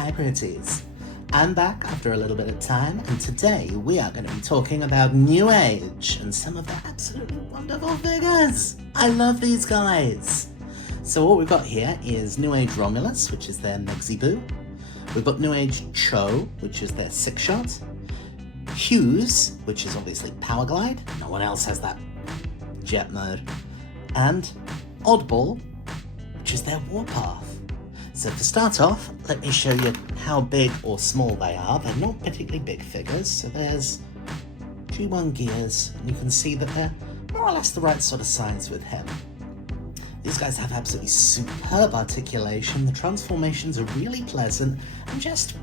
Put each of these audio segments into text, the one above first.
Hi pretties, I'm back after a little bit of time, and today we are going to be talking about NEWAGE and some of their absolutely wonderful figures. I love these guys. So what we've got here is NEWAGE Romulus, which is their Megsy-Boo. We've got NEWAGE Cho, which is their Sixshot. Hughes, which is obviously Powerglide. No one else has that jet mode. And Oddball, which is their Warpath. So to start off, let me show you how big or small they are. They're not particularly big figures, so there's G1 Gears, and you can see that they're more or less the right sort of size with him. These guys have absolutely superb articulation, the transformations are really pleasant, and just,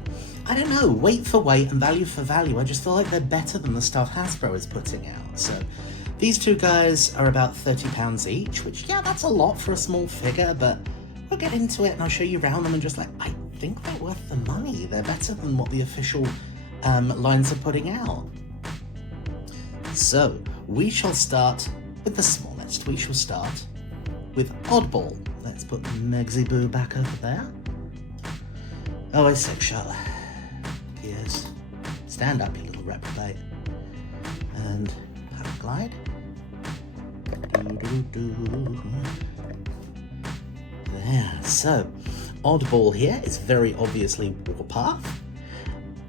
I don't know, weight for weight and value for value, I just feel like they're better than the stuff Hasbro is putting out. So these two guys are about £30 each, which, yeah, that's a lot for a small figure, but we'll get into it and I'll show you around them and just like, I think they're worth the money. They're better than what the official lines are putting out. So we shall start with the smallest. We shall start with Oddball. Let's put Megsy-Boo back over there. Oh, a Sixshot. Gears. Stand up, you little reprobate. And Powerglide. There, so Oddball here is very obviously Warpath.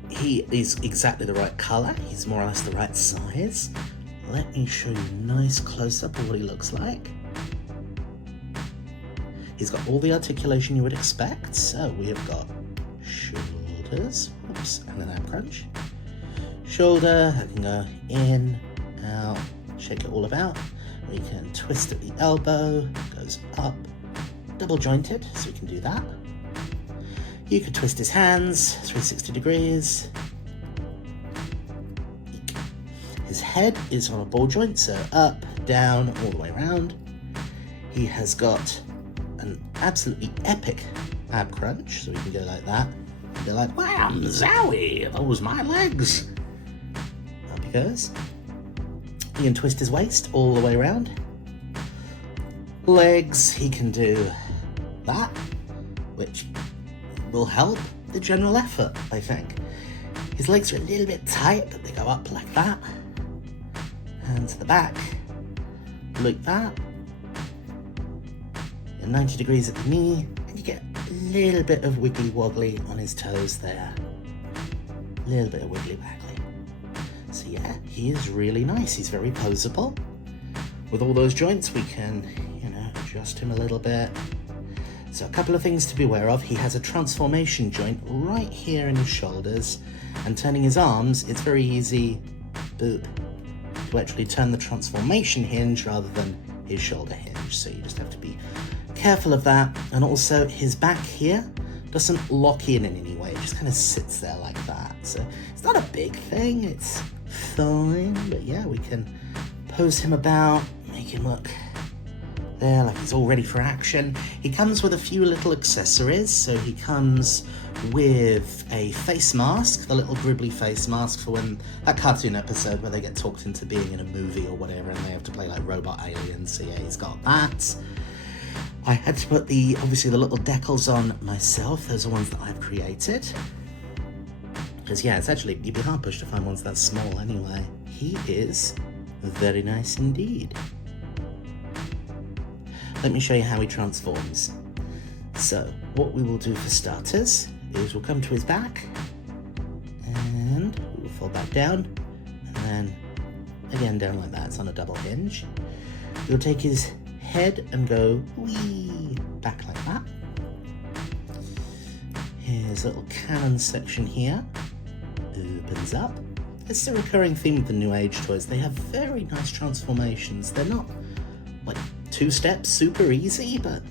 He is exactly the right colour, he's more or less the right size. Let me show you a nice close-up of what he looks like. He's got all the articulation you would expect, so we have got shoulders, oops, and an ab crunch. Shoulder, I can go in, out, shake it all about. We can twist at the elbow, goes up, double jointed, so we can do that. You could twist his hands 360 degrees. His head is on a ball joint, so up, down, all the way around. He has got an absolutely epic ab crunch, so we can go like that. And go like, wham, zowie, those my legs. Up he goes. He can twist his waist all the way around. Legs, he can do that, which will help the general effort, I think. His legs are a little bit tight, but they go up like that. And to the back, like that. And 90 degrees at the knee, and you get a little bit of wiggly woggly on his toes there. A little bit of wiggly waggly. So yeah, he is really nice. He's very poseable. With all those joints, we can, adjust him a little bit. So a couple of things to be aware of. He has a transformation joint right here in his shoulders, and turning his arms, it's very easy, boop, to actually turn the transformation hinge rather than his shoulder hinge. So you just have to be careful of that. And also his back here doesn't lock in any way. It just kind of sits there like that. So it's not a big thing, it's fine, but yeah, we can pose him about, make him look there like he's all ready for action. He comes with a few little accessories. So he comes with a face mask, the little gribbly face mask for when that cartoon episode where they get talked into being in a movie or whatever and they have to play like robot aliens. So yeah, he's got that. I had to put obviously the little decals on myself. Those are ones that I've created. Because yeah, it's actually, you'd be hard pushed to find ones that small anyway. He is very nice indeed. Let me show you how he transforms. So what we will do for starters is we'll come to his back and we will fall back down and then again down like that. It's on a double hinge. We'll take his head and go wee back like that. His little cannon section here opens up. It's a recurring theme with the NEWAGE toys. They have very nice transformations. They're not like two steps super easy, but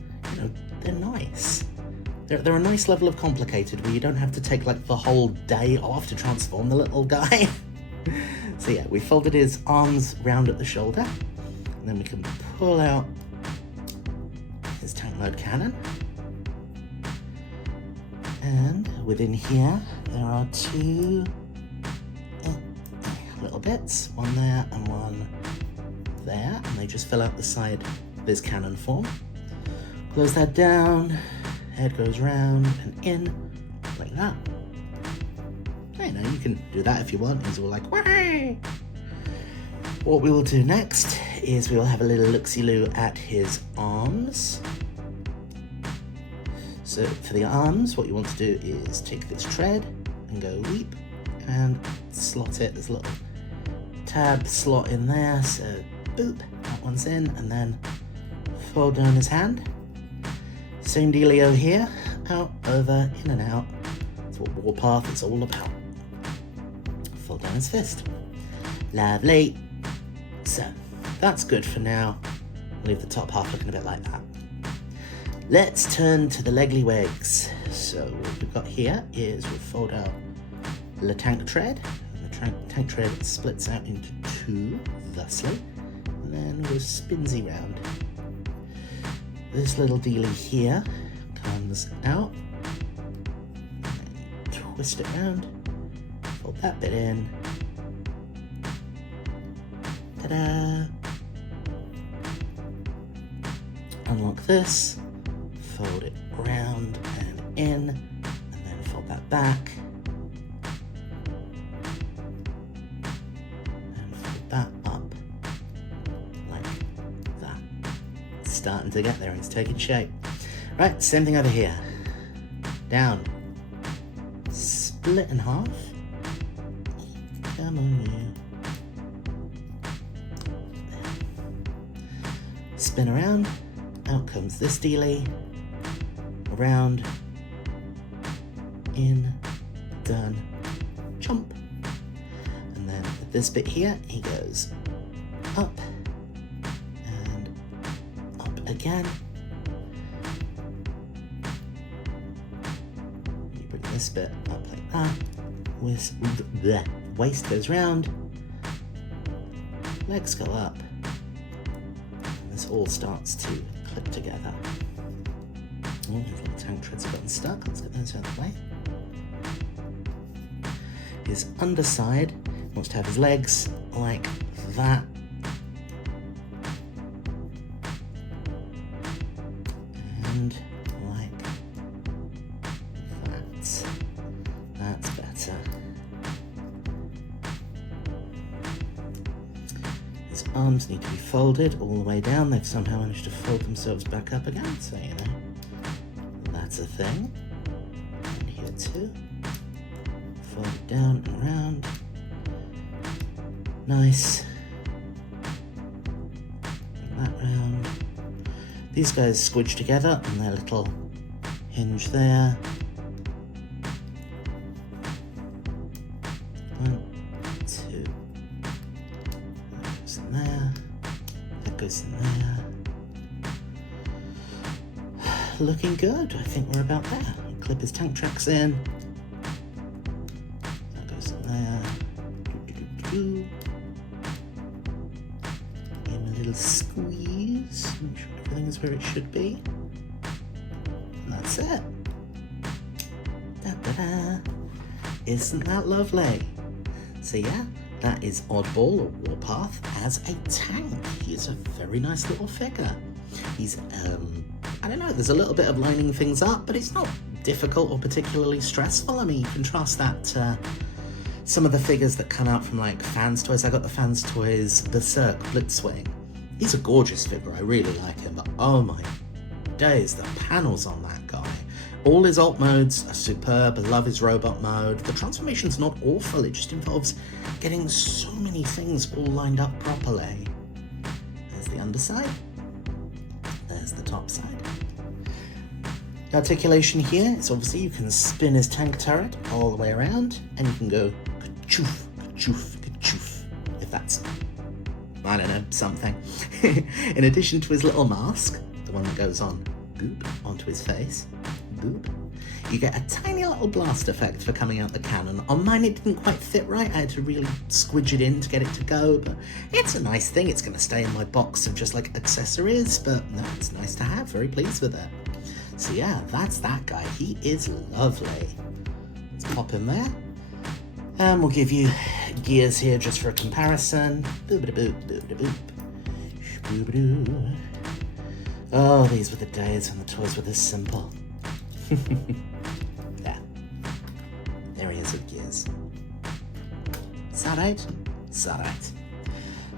they're nice. They're a nice level of complicated where you don't have to take like the whole day off to transform the little guy. So yeah, we folded his arms round at the shoulder, and then we can pull out his tank mode cannon. And within here, there are two little bits, one there and one there, and they just fill out the side of his cannon form. Close that down, head goes round and in, like that. I know, you can do that if you want. He's all like, "Way!" What we will do next is we will have a little look-see-loo at his arms. So for the arms, what you want to do is take this tread and go weep and slot it. There's a little tab slot in there, so boop, that one's in, and then fold down his hand. Same dealio here, out, over, in and out. That's what Warpath is all about. Fold down his fist. Lovely. So, that's good for now. Leave the top half looking a bit like that. Let's turn to the legly legs. So what we've got here is we'll fold out the tank tread. And the tank tread splits out into two, thusly. And then we'll spinsy round. This little dealy here comes out. And then twist it round. Fold that bit in. Ta-da! Unlock this, fold it round and in, and then fold that back, and fold that up, like that. It's starting to get there, it's taking shape. Right, same thing over here. Down, split in half. Come on, you. Spin around, out comes this dealy, around, in, done, jump. And then with this bit here, he goes up and up again. You bring this bit up like that, the waist goes round, legs go up. This all starts to clip together. Oh, the tank treads have gotten stuck. Let's get those out of the way. His underside wants to have his legs like that. And like that. That's better. His arms need to be folded all the way down. They've somehow managed to fold themselves back up again, so you know, that's a thing. And here too. Fold it down and around. Nice. Bring that round. These guys squidge together on their little hinge there. In there. Looking good. I think we're about there. Clip his tank tracks in. That goes in there. Give him a little squeeze. Make sure everything is where it should be. And that's it. Da-da-da. Isn't that lovely? So yeah, that is Oddball, or Warpath, as a tank. He is a very nice little figure. He's, I don't know, there's a little bit of lining things up, but it's not difficult or particularly stressful. I mean, you contrast that to some of the figures that come out from, like, Fans Toys. I got the Fans Toys Berserk Blitzwing. He's a gorgeous figure, I really like him, but oh my days, the panels on that guy. All his alt modes are superb. I love his robot mode. The transformation's not awful, it just involves getting so many things all lined up properly. There's the underside. There's the top side. The articulation here is obviously you can spin his tank turret all the way around, and you can go ka-choof, ka-choof, ka-choof, if that's, I don't know, something. In addition to his little mask, the one that goes on, boop, onto his face, boop, you get a tiny little blast effect for coming out the cannon. On mine it didn't quite fit right, I had to really squidge it in to get it to go, but it's a nice thing. It's going to stay in my box of just like accessories, but no, it's nice to have, very pleased with it. So yeah, that's that guy. He is lovely. Let's pop him there. And we'll give you gears here just for a comparison. Boop-a-da-boop, boop-a-da-boop. Shoo-boo-doo. Oh, these were the days when the toys were this simple. Yeah. areas of gears. Is that right? Is that right?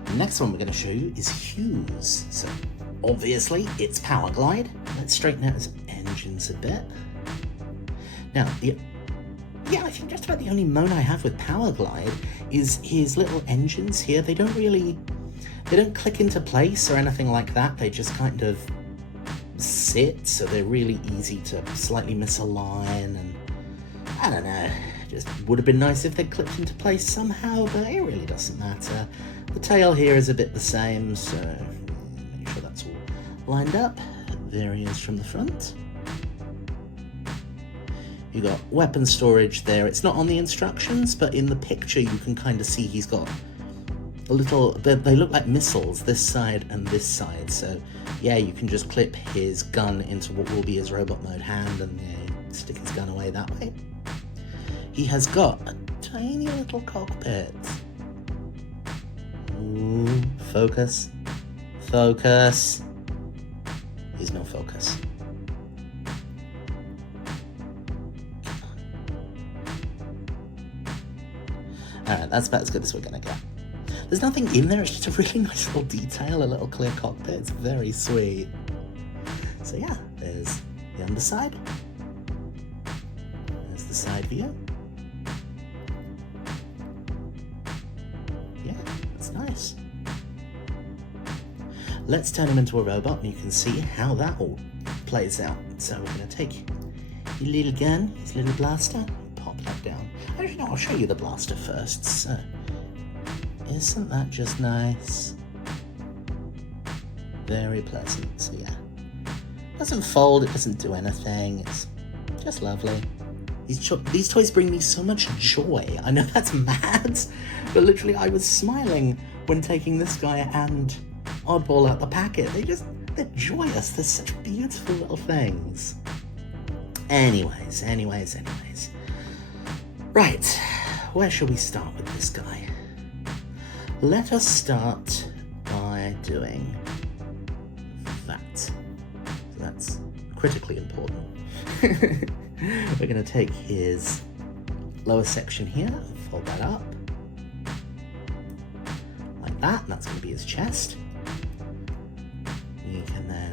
The next one we're going to show you is Hughes. So obviously it's Powerglide. Let's straighten out his engines a bit. Now, I think just about the only moan I have with Powerglide is his little engines here. They don't click into place or anything like that. They just kind of sit, so they're really easy to slightly misalign, and I don't know, just would have been nice if they clicked into place somehow, but it really doesn't matter. The tail here is a bit the same, so make sure that's all lined up. There he is from the front. You got weapon storage there. It's not on the instructions, but in the picture you can kind of see he's got a little, they look like missiles, this side and this side. So yeah, you can just clip his gun into what will be his robot mode hand and stick his gun away that way. He has got a tiny little cockpit. Ooh, focus. Focus. He's no focus. Alright, that's about as good as we're gonna get. There's nothing in there, it's just a really nice little detail, a little clear cockpit. It's very sweet. So yeah, there's the underside. There's the side view. Yeah, that's nice. Let's turn him into a robot and you can see how that all plays out. So we're going to take your little gun, his little blaster, pop that down. Actually, no, I'll show you the blaster first. So, isn't that just nice? Very pleasant, so yeah. It doesn't fold, it doesn't do anything, it's just lovely. These toys bring me so much joy. I know that's mad, but literally I was smiling when taking this guy and Oddball out the packet. They're joyous, they're such beautiful little things. Anyways. Right, where shall we start with this guy? Let us start by doing that. So that's critically important. We're going to take his lower section here and fold that up like that, and that's going to be his chest.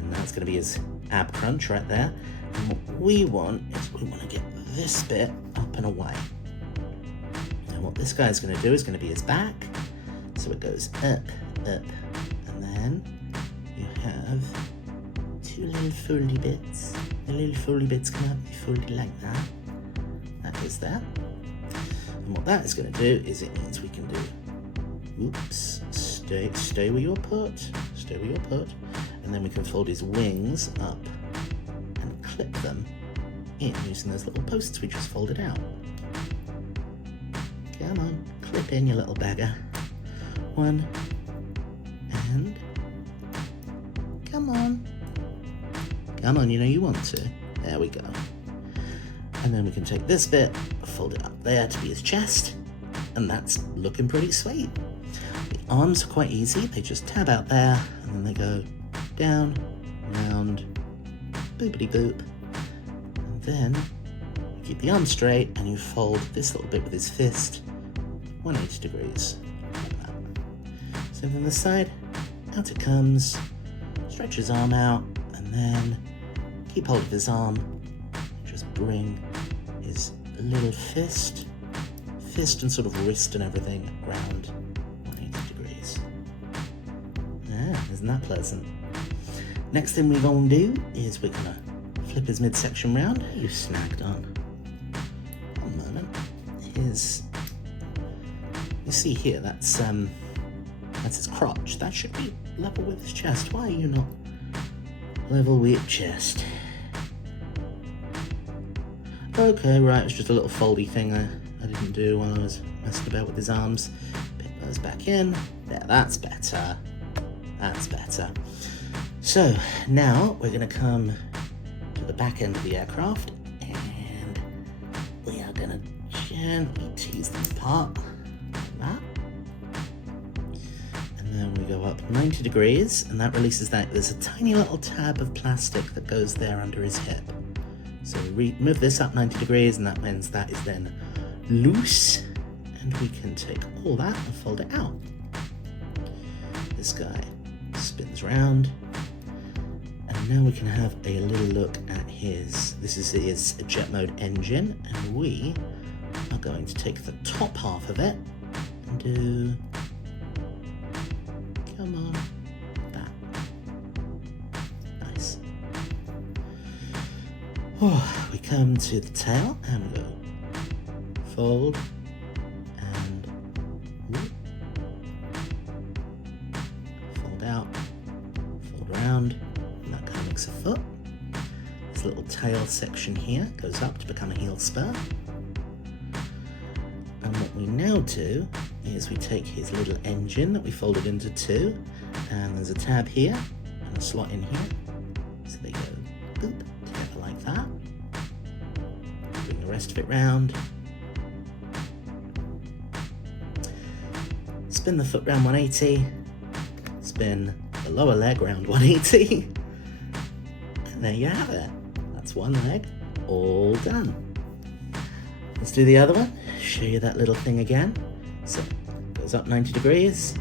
That's going to be his ab crunch right there. And what we want is we want to get this bit up and away. And what this guy's going to do is going to be his back. So it goes up, and then you have two little foldy bits. The little foldy bits come out, foldy like that. That is that. And what that is going to do is it means we can do, oops, stay where you're put, and then we can fold his wings up and clip them in using those little posts we just folded out. Come on, clip in, you little bagger. One, and come on, you know you want to. There we go. And then we can take this bit, fold it up there to be his chest, and that's looking pretty sweet. The arms are quite easy, they just tab out there, and then they go down, round, boopity boop, and then you keep the arm straight, and you fold this little bit with his fist 180 degrees. Same from this side, out it comes, stretch his arm out, and then keep hold of his arm, just bring his little fist and sort of wrist and everything around 180 degrees. Yeah, isn't that pleasant? Next thing we're going to do is we're going to flip his midsection round. You snagged on. One moment. You see here, that's his crotch. That should be level with his chest. Why are you not level with your chest? Okay, right, it's just a little foldy thing I didn't do when I was messing about with his arms. Pick those back in. There, that's better. That's better. So, now we're going to come to the back end of the aircraft, and we are going to gently tease them apart like that. And then we go up 90 degrees, and that releases that. There's a tiny little tab of plastic that goes there under his hip. So we move this up 90 degrees, and that means that is then loose, and we can take all that and fold it out. This guy spins round, and now we can have a little look at this is his jet mode engine, and we are going to take the top half of it and do, come on, that. Nice. Oh, we come to the tail and we go fold and whoop, fold out, fold around, and that kind of makes a foot. This little tail section here goes up to become a heel spur. And what we now do is we take his little engine that we folded into two, and there's a tab here and a slot in here. So they go boop together like that. Bring the rest of it round. Spin the foot round 180. Spin the lower leg round 180. And there you have it. That's one leg all done. Let's do the other one. Show you that little thing again. So, goes up 90 degrees.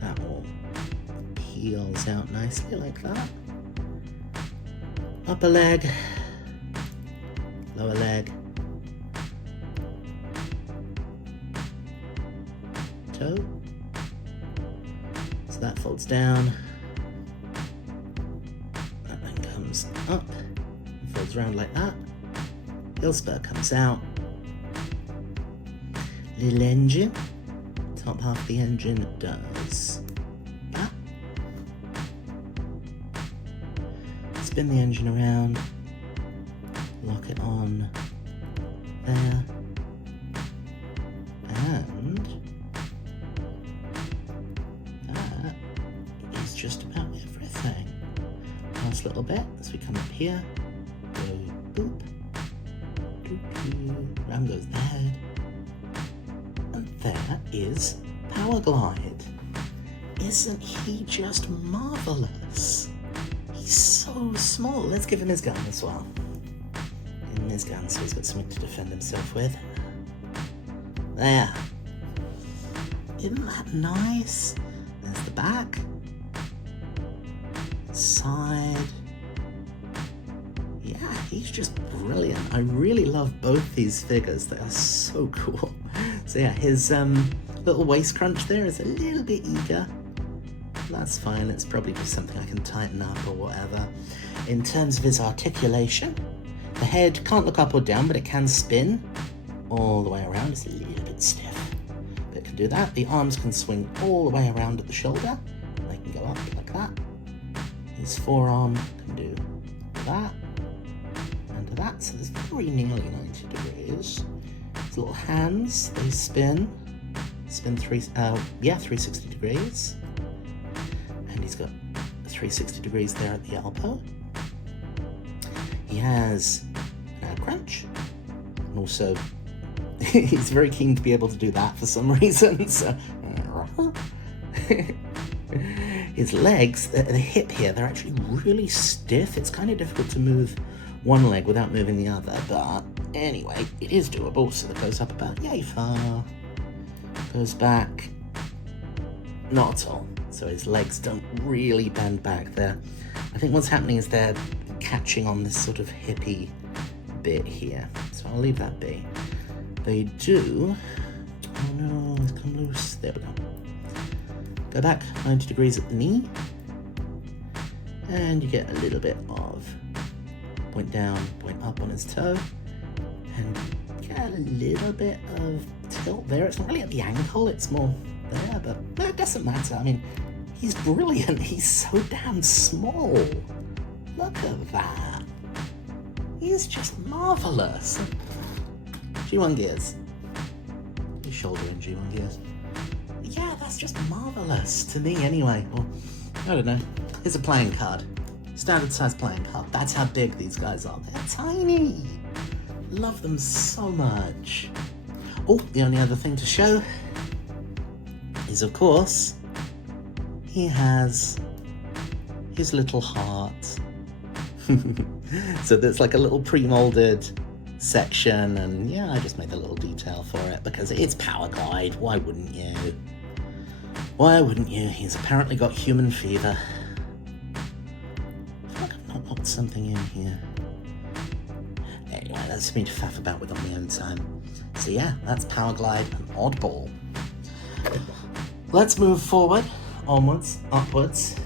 That all peels out nicely like that. Upper leg, lower leg, toe. So that folds down. Up, folds around like that. Heel spur comes out. Little engine. Top half of the engine does that. Spin the engine around. Lock it on there. And that is just about everything. Last little bit as we come up here, go boop, round goes the head, and there is Powerglide. Isn't he just marvelous? He's so small. Let's give him his gun as well. Give him his gun so he's got something to defend himself with. There. Isn't that nice? There's the back. Side. Yeah, he's just brilliant. I really love both these figures. They are so cool. So yeah, his little waist crunch there is a little bit eager. That's fine. It's probably just something I can tighten up or whatever. In terms of his articulation, the head can't look up or down, but it can spin all the way around. It's a little bit stiff, but it can do that. The arms can swing all the way around at the shoulder, and they can go up like that. His forearm can do that and that, so there's very nearly 90 degrees. His little hands, they spin 360 degrees, and he's got 360 degrees there at the elbow. He has an ab crunch, and also he's very keen to be able to do that for some reason. So. His legs, the hip here, they're actually really stiff. It's kind of difficult to move one leg without moving the other, but anyway, it is doable. So that goes up about yay far, goes back, not at all. So his legs don't really bend back there. I think what's happening is they're catching on this sort of hippie bit here. So I'll leave that be. They do, oh no, it's come loose. There we go. Go back 90 degrees at the knee, and you get a little bit of point down, point up on his toe, and get a little bit of tilt there. It's not really at the ankle, it's more there, but it doesn't matter. I mean, he's brilliant. He's so damn small. Look at that. He's just marvelous. G1 gears. His shoulder in G1 gears. Yeah, that's just marvelous to me anyway. Or, I don't know. Here's a playing card. Standard size playing card. That's how big these guys are. They're tiny. Love them so much. Oh, the only other thing to show is, of course, he has his little heart So there's like a little pre-molded section, and yeah, I just made a little detail for it because it's Powerglide. Why wouldn't you? Why wouldn't you? He's apparently got human fever. I feel like I've not got something in here. Anyway, that's me to faff about with on my own time. So yeah, that's Powerglide and Oddball. Let's move forward, onwards, upwards,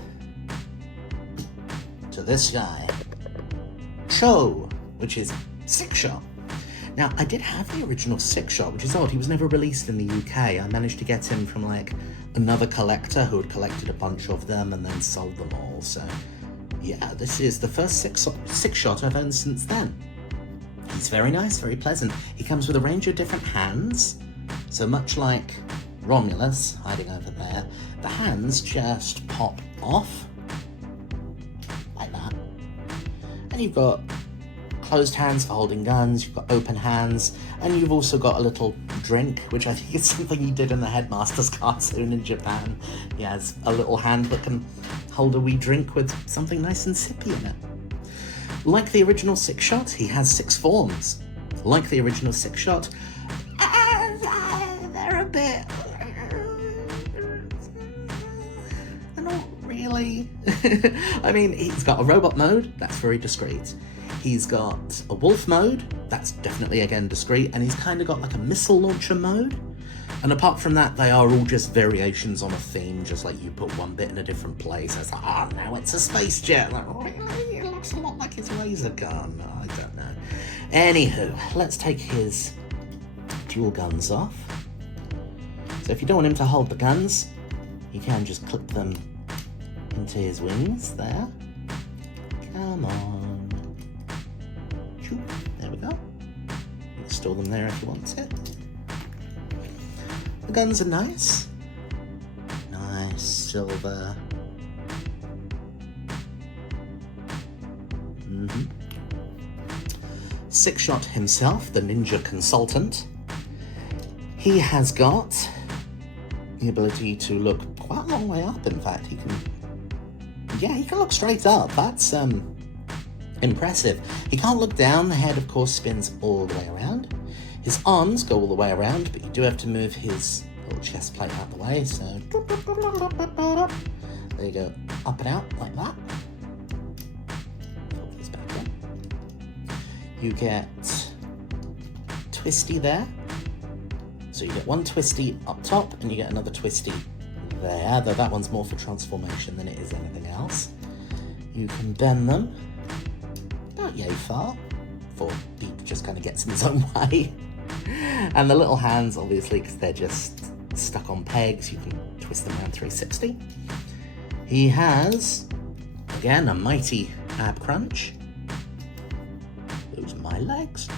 to this guy, Cho, which is Sixshot. Now, I did have the original Sixshot, which is odd. He was never released in the UK. I managed to get him from like another collector who had collected a bunch of them and then sold them all. So yeah, this is the first Sixshot I've owned since then. He's very nice, very pleasant. He comes with a range of different hands. So much like Romulus, hiding over there, the hands just pop off, like that. And you've got closed hands for holding guns, you've got open hands, and you've also got a little drink, which I think is something he did in the Headmaster's cartoon in Japan. He has a little hand that can hold a wee drink with something nice and sippy in it. Like the original Sixshot, he has 6 forms. Like the original Sixshot, they're a bit... they're not really... I mean, he's got a robot mode, that's very discreet. He's got a wolf mode, that's definitely, again, discreet, and he's kind of got like a missile launcher mode. And apart from that, they are all just variations on a theme, just like you put one bit in a different place. It's like, oh, now it's a space jet. Like, really? It looks a lot like his laser gun. I don't know. Anywho, let's take his dual guns off. So if you don't want him to hold the guns, you can just clip them into his wings there. Come on. There we go. You can store them there if you want it. The guns are nice. Nice silver. Sixshot himself, the ninja consultant. He has got the ability to look quite a long way up, in fact. He can look straight up. That's impressive. He can't look down. The head, of course, spins all the way around. His arms go all the way around, but you do have to move his little chest plate out the way, so there you go, up and out like that. Put this back in. You get twisty there. So you get one twisty up top, and you get another twisty there, though that one's more for transformation than it is anything else. You can bend them about yay far, before Beep just kind of gets in his own way. And the little hands, obviously, because they're just stuck on pegs, you can twist them around 360. He has, again, a mighty ab crunch. Those are my legs.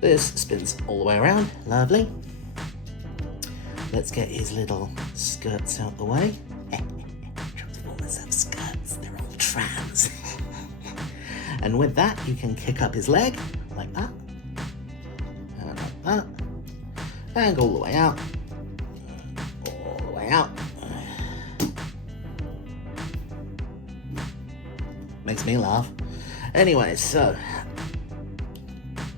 This spins all the way around, lovely. Let's get his little skirts out the way. Transformers have skirts, they're all trans. And with that, you can kick up his leg, like that. And like that. And go all the way out. All the way out. Makes me laugh. Anyway, so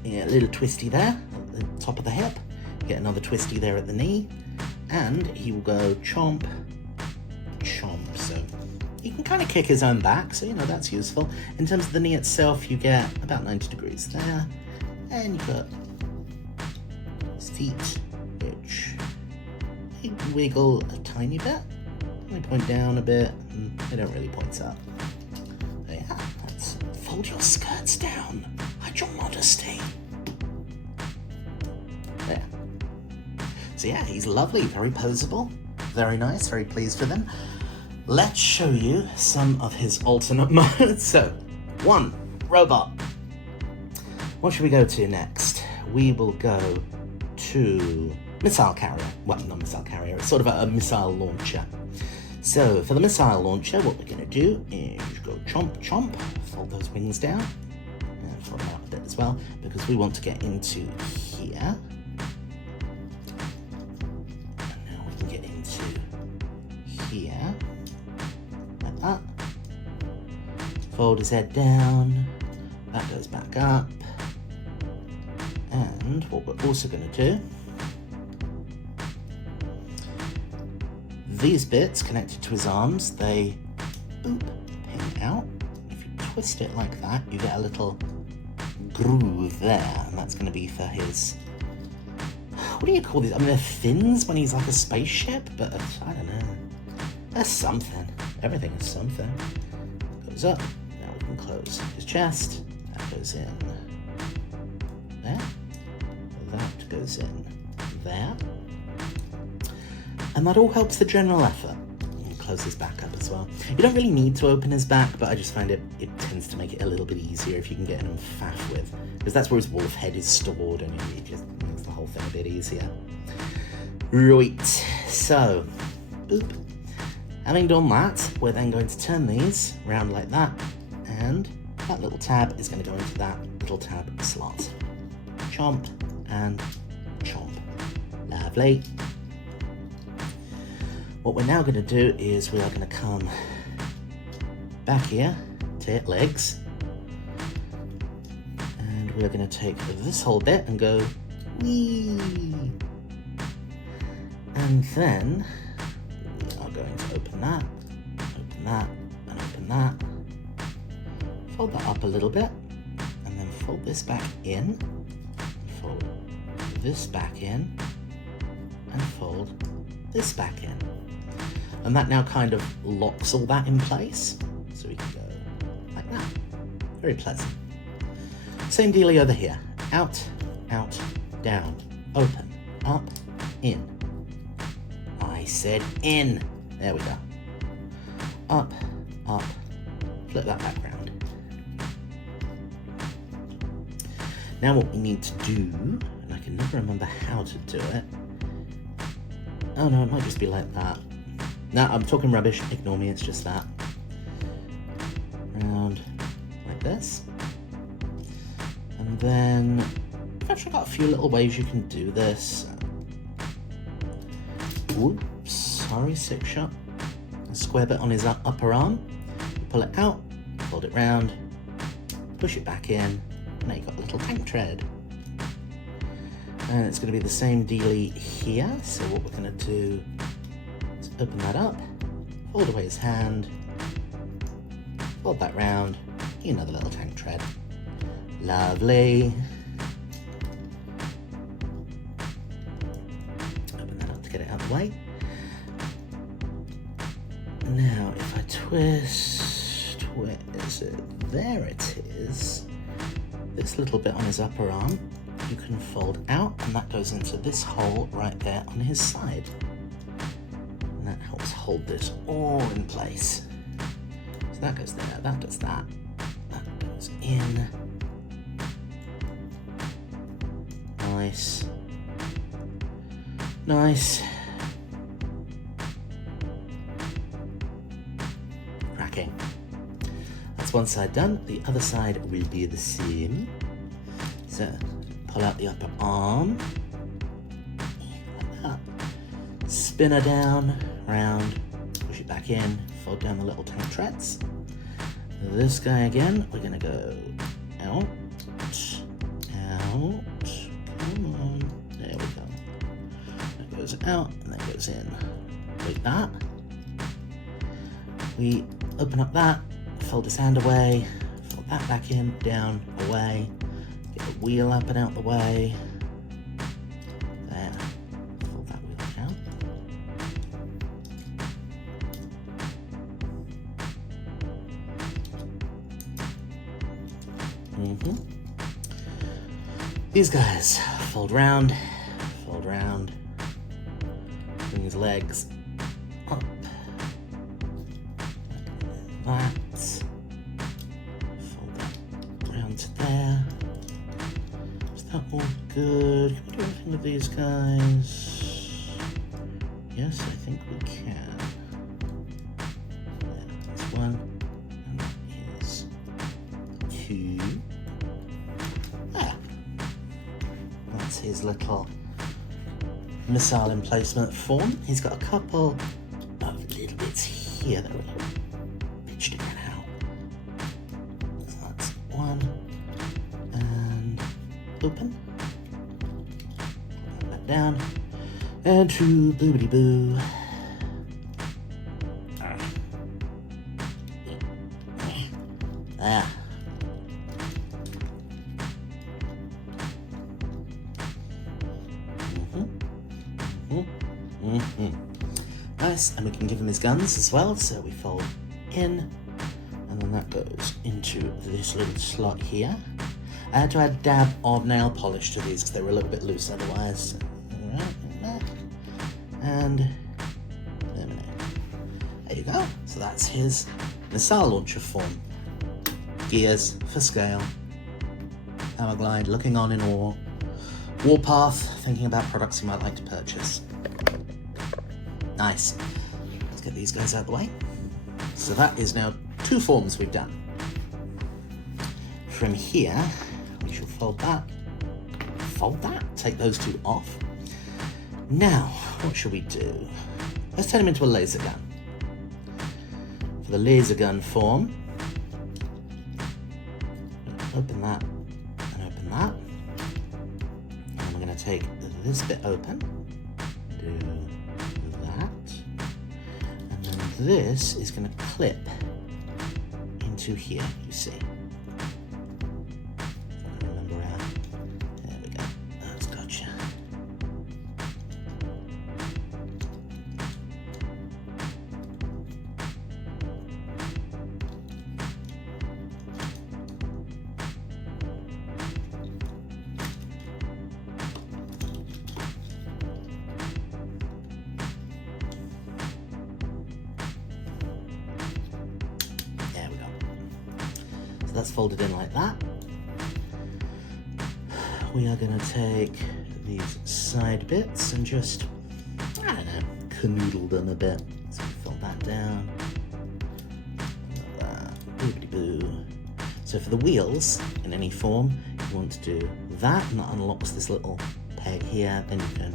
yeah, a little twisty there at the top of the hip. Get another twisty there at the knee. And he will go chomp, chomp. So he can kind of kick his own back, so that's useful. In terms of the knee itself, you get about 90 degrees there. And you've got his feet, which they wiggle a tiny bit. They point down a bit, and they don't really point up. So yeah, let's fold your skirts down. Hide your modesty. There. So yeah, he's lovely, very poseable, very nice, very pleased with him. Let's show you some of his alternate modes. So, 1, robot. What should we go to next? We will go to missile carrier. Well, not missile carrier, it's sort of a missile launcher. So, for the missile launcher, what we're going to do is go chomp, chomp, fold those wings down, and fold them out a bit as well, because we want to get into here. And now we can get into here. Like that. Fold his head down. That goes back up. And what we're also going to do, these bits connected to his arms, they boop, pin out. If you twist it like that, you get a little groove there, and that's going to be for his, what do you call these? I mean, they're fins when he's like a spaceship, but I don't know. That's something. Everything is something. Goes up. Now we can close his chest. That goes in there. That goes in there. And that all helps the general effort. And close his back up as well. You don't really need to open his back, but I just find it tends to make it a little bit easier if you can get him faff with. Because that's where his wolf head is stored, and it just makes the whole thing a bit easier. Right, so, boop. Having done that, we're then going to turn these around like that, and that little tab is going to go into that little tab slot. Chomp and chomp. Lovely. What we're now going to do is we are going to come back here to hit legs, and we're going to take this whole bit and go wee, and then we are going to open that, and open that, fold that up a little bit, and then fold this back in, fold this back in, and fold this back in. And that now kind of locks all that in place. So we can go like that. Very pleasant. Same dealie over here. Out, out, down, open, up, in. I said in. There we go. Up, up, flip that back round. Now what we need to do, and I can never remember how to do it. Oh no, it might just be like that. No, I'm talking rubbish, ignore me, it's just that. Round like this. And then, I've actually got a few little ways you can do this. Oops, sorry, Sixshot. A square bit on his upper arm. You pull it out, fold it round, push it back in, now you've got a little tank tread. And it's going to be the same dealie here, so what we're going to do, open that up, fold away his hand, fold that round, another little tank tread. Lovely. Open that up to get it out of the way. Now, if I twist, where is it? There it is. This little bit on his upper arm, you can fold out, and that goes into this hole right there on his side. And that helps hold this all in place. So that goes there, that does that. That goes in. Nice. Nice. Cracking. That's one side done. The other side will be the same. So, pull out the upper arm. Like that. Spin her down, round, push it back in, fold down the little tank treads. This guy again, we're gonna go out, out, come on, there we go. That goes out and that goes in, like that. We open up that, fold his hand away, fold that back in, down, away, get the wheel up and out the way. There, fold that wheel down. These guys fold round, bring his legs up, like that, fold that round to there. Is that all good? Can we do anything with these guys? Yes, I think we can. There, that's one, and that is two. There. That's his little missile emplacement form. He's got a couple of little bits here that are a little pitched in and out. open. Put that down. And to boobity boo. There. Nice, and we can give him his guns as well, so we fold in, and then that goes into this little slot here. I had to add a dab of nail polish to these because they were a little bit loose otherwise. And there you go. So that's his missile launcher form. Gears for scale. Powerglide looking on in awe. Warpath thinking about products he might like to purchase. Nice. Let's get these guys out of the way. So that is now 2 forms we've done. From here, we shall fold that, take those 2 off. Now, what should we do? Let's turn him into a laser gun. For the laser gun form, open that and open that. And we're going to take this bit open, do that, and then this is going to clip into here, you see. Remember how? There we go. That's gotcha. That's folded in like that. We are going to take these side bits and just, I don't know, canoodle them a bit. So we fold that down. Like that. Boopity-boo. So for the wheels, in any form, you want to do that, and that unlocks this little peg here. Then you can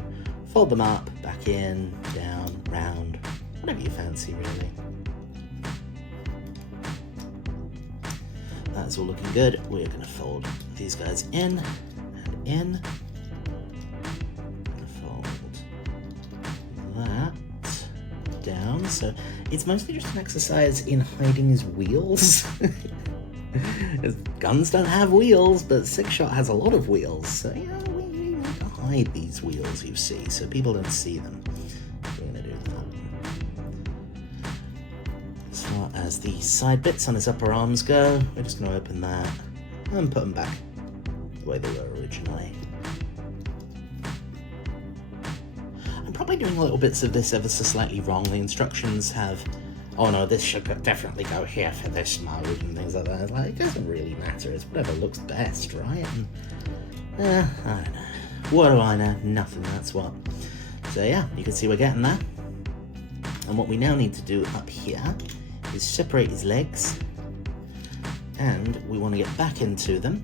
fold them up, back in, down, round, whatever you fancy, really. That's all looking good. We're going to fold these guys in and in. Going to fold that down. So it's mostly just an exercise in hiding his wheels. Guns don't have wheels, but Sixshot has a lot of wheels. So yeah, we need to hide these wheels, you see, so people don't see them. We're going to do that. As far as the side bits on his upper arms go, we're just going to open that and put them back the way they were originally. I'm probably doing little bits of this ever so slightly wrong. The instructions have, oh no, this should definitely go here for this mode and things like that. It's like, it doesn't really matter, it's whatever looks best, right? And, I don't know. What do I know? Nothing, that's what. So yeah, you can see we're getting there. And what we now need to do up here is separate his legs, and we want to get back into them.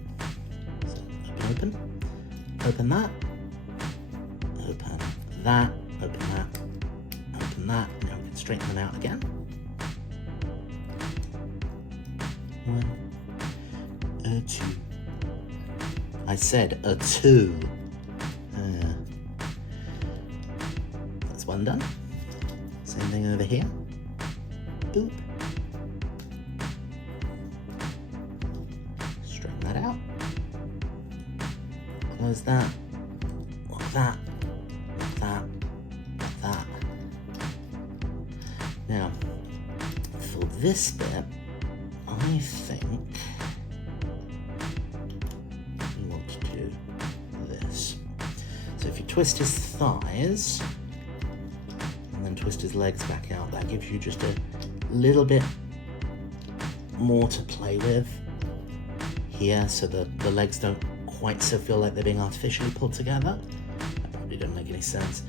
So open, open that, open that, open that, open that. Now we can straighten them out again. 1, 2. I said a 2. That's one done. Same thing over here. Boop. Straighten that out. Close that. Like that. Like that. Like that. Now, for this bit, I think we want to do this. So if you twist his thighs and then twist his legs back out, that gives you just a little bit more to play with here, so the legs don't quite so feel like they're being artificially pulled together. That probably doesn't make any sense.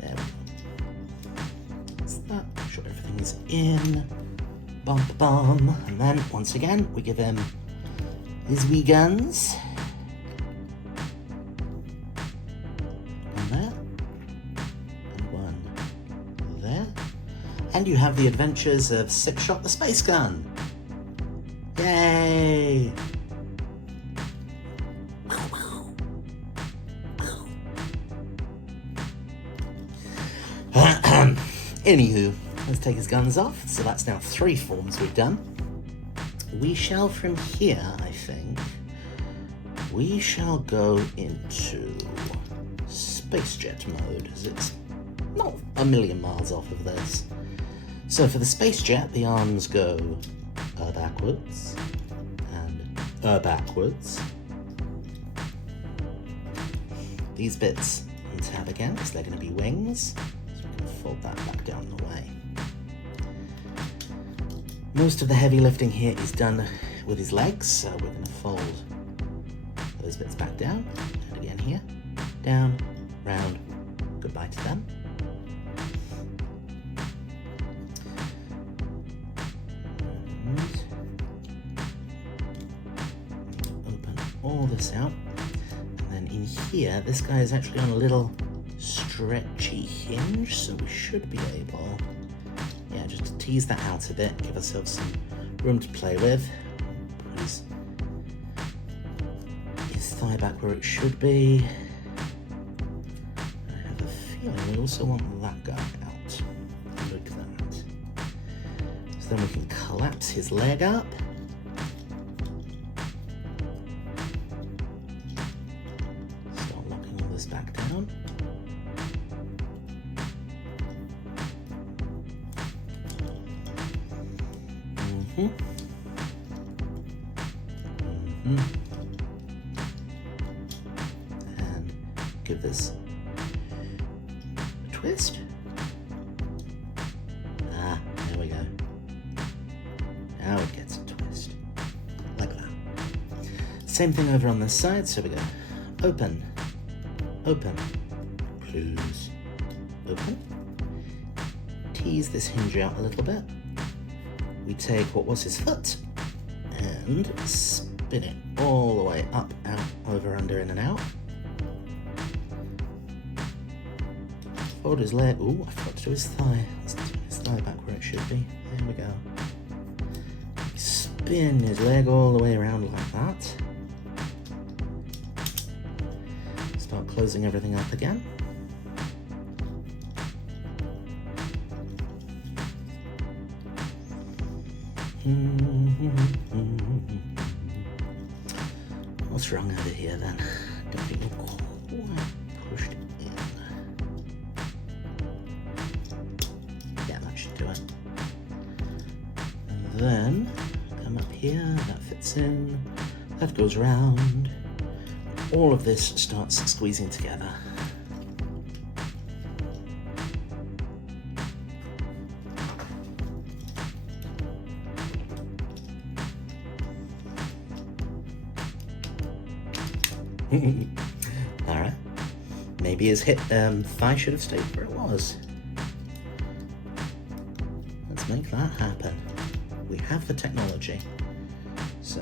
There we go. That's that. Make sure everything is in. Bump bum. And then once again we give him his wee guns. And you have the adventures of Sixshot the Space Gun. Yay! away! Anywho, let's take his guns off. So that's now 3 forms we've done. We shall, from here, I think, we shall go into space jet mode, as it's not a million miles off of this. So for the space jet, the arms go backwards and backwards. These bits on tab again, because they're going to be wings. So we can fold that back down the way. Most of the heavy lifting here is done with his legs, so we're going to fold those bits back down. And again here, down, round, goodbye to them. Open all this out. And then in here, this guy is actually on a little stretchy hinge, so we should be able, yeah, just to tease that out a bit, give ourselves some room to play with. Put his thigh back where it should be. I have a feeling we also want that guy out, like that. So then we can collapse his leg up. Start locking all this back down. And give this a twist. There we go. Now it gets a twist. Like that. Same thing over on this side, so we go open, open, close, open. Tease this hinge out a little bit. We take what was his foot and spin it all the way up, out, over, under, in and out. Fold his leg. Ooh, I forgot to do his thigh. Let's do his thigh back where it should be. There we go. Spin his leg all the way around like that. Start closing everything up again. What's wrong over here then? Don't think you're quite pushed in. Yeah, that should do it. And then come up here, that fits in, that goes round. All of this starts squeezing together. Alright. Maybe his thigh should have stayed where it was. Let's make that happen. We have the technology. So,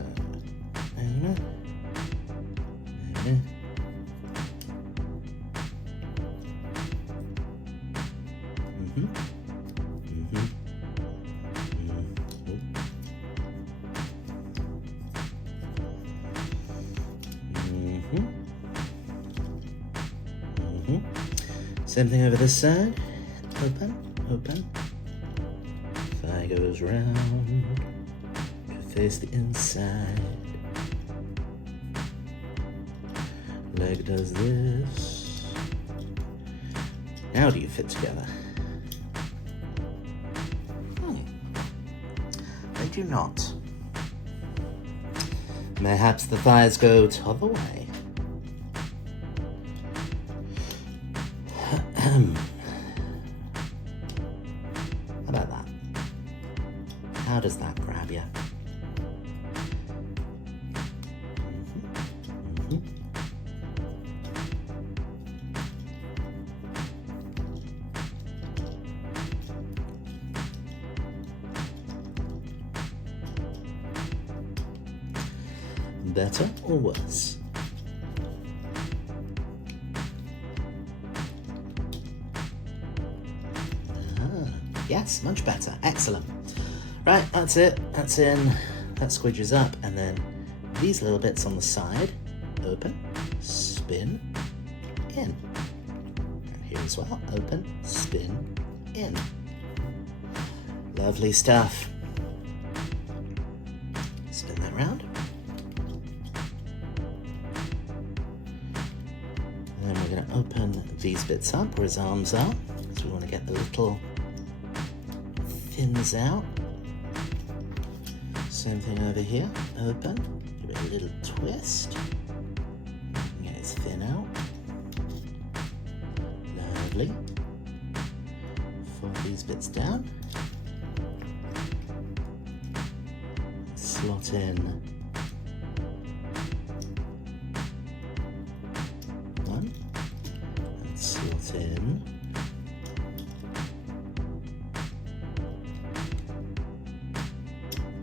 Same thing over this side. Open, open. Thigh goes round to face the inside. Leg does this. Now do you fit together? They do not. Perhaps the thighs go the other way. How about that? How does that grab you? Better or worse? Yes, much better. Excellent. Right, that's it. That's in. that squidges up, and then these little bits on the side, open, spin, in. And here as well, open, spin, in. Lovely stuff. Spin that round. And then we're going to open these bits up where his arms are, because we want to get the little fins out. Same thing over here, open, give it a little twist, get his fin out. Lovely. Fold these bits down. Slot in one, and slot in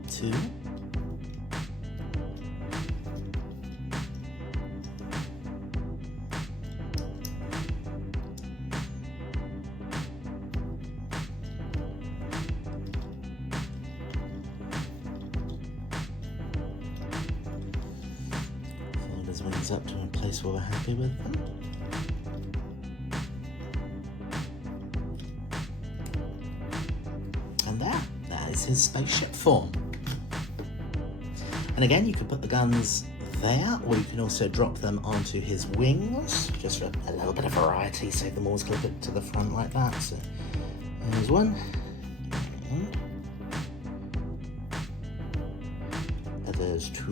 two. Fold his wings up to a place where we're happy with them. And that is his spaceship form. And again, you can put the guns there, or you can also drop them onto his wings, just for a little bit of variety. Save them all, clip it to the front like that. So there's one. And there's two.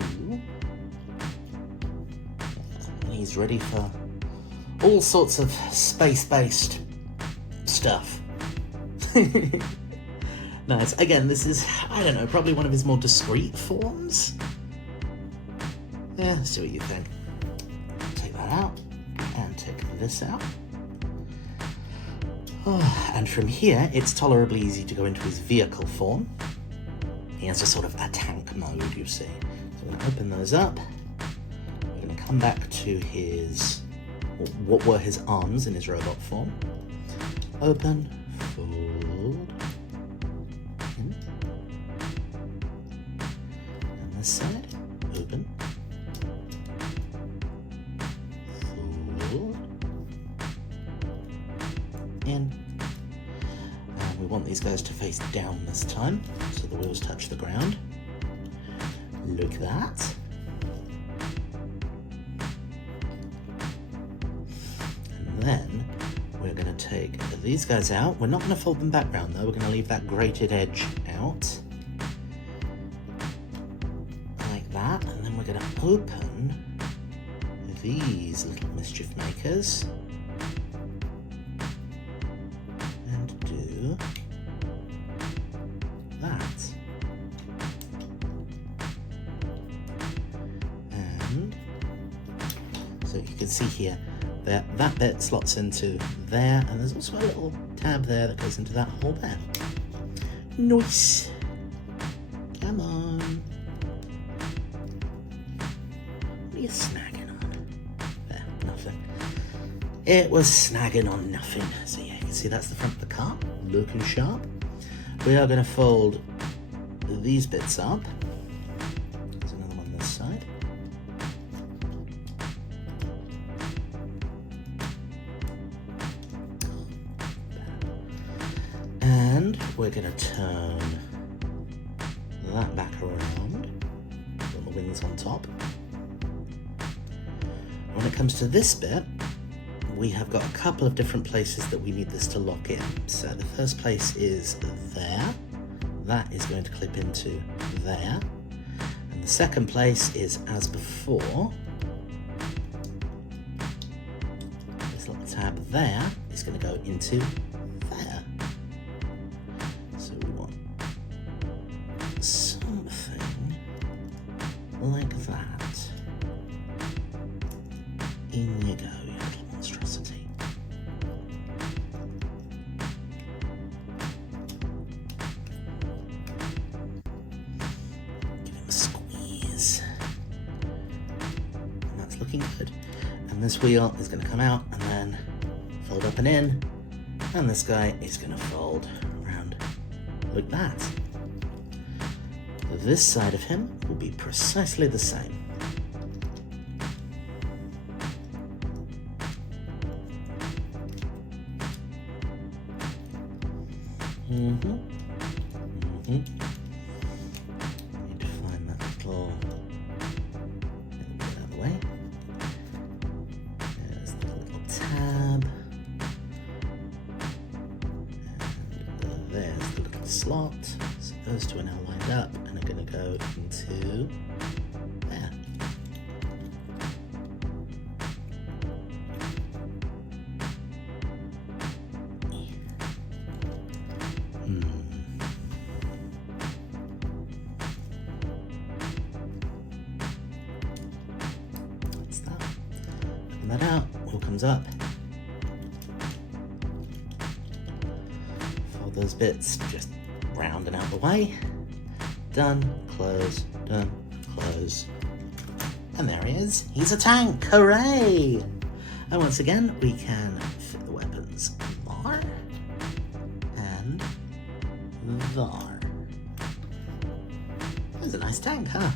And he's ready for all sorts of space-based stuff. Nice. Again, this is, I don't know, probably one of his more discreet forms. Yeah, let's see what you think. Take that out, and take this out. Oh, and from here, it's tolerably easy to go into his vehicle form. He has a sort of a tank mode, you see. So we're going to open those up. We're going to come back to his, what were his arms in his robot form. Open, fold, in. And this side, open. In. And we want these guys to face down this time, so the wheels touch the ground. Look at that. And then we're going to take these guys out. We're not going to fold them back round though, we're going to leave that grated edge out. Like that. And then we're going to open these little mischief makers. That. And so you can see here that that bit slots into there, and there's also a little tab there that goes into that hole there. Nice. Come on. What are you snagging on? There, nothing. It was snagging on nothing. So yeah, you can see that's the front of the car, looking sharp. We are going to fold these bits up. There's another one this side. And we're going to turn that back around. Put the wings on top. When it comes to this bit, we have got a couple of different places that we need this to lock in. So the first place is there. That is going to clip into there. And the second place is as before. This little tab there is going to go into there. So we want something like that. In you go. Monstrosity. Give him a squeeze. And that's looking good. And this wheel is going to come out and then fold up and in. And this guy is going to fold around like that. This side of him will be precisely the same. Need to find that little bit out of the way. There's the little tab. And there's the little slot. So those two are now lined up and are going to go into there. That out, all comes up. Fold those bits just round and out the way. Done, close, and there he is. He's a tank, hooray! And once again, we can fit the weapons there and there. There's a nice tank, huh?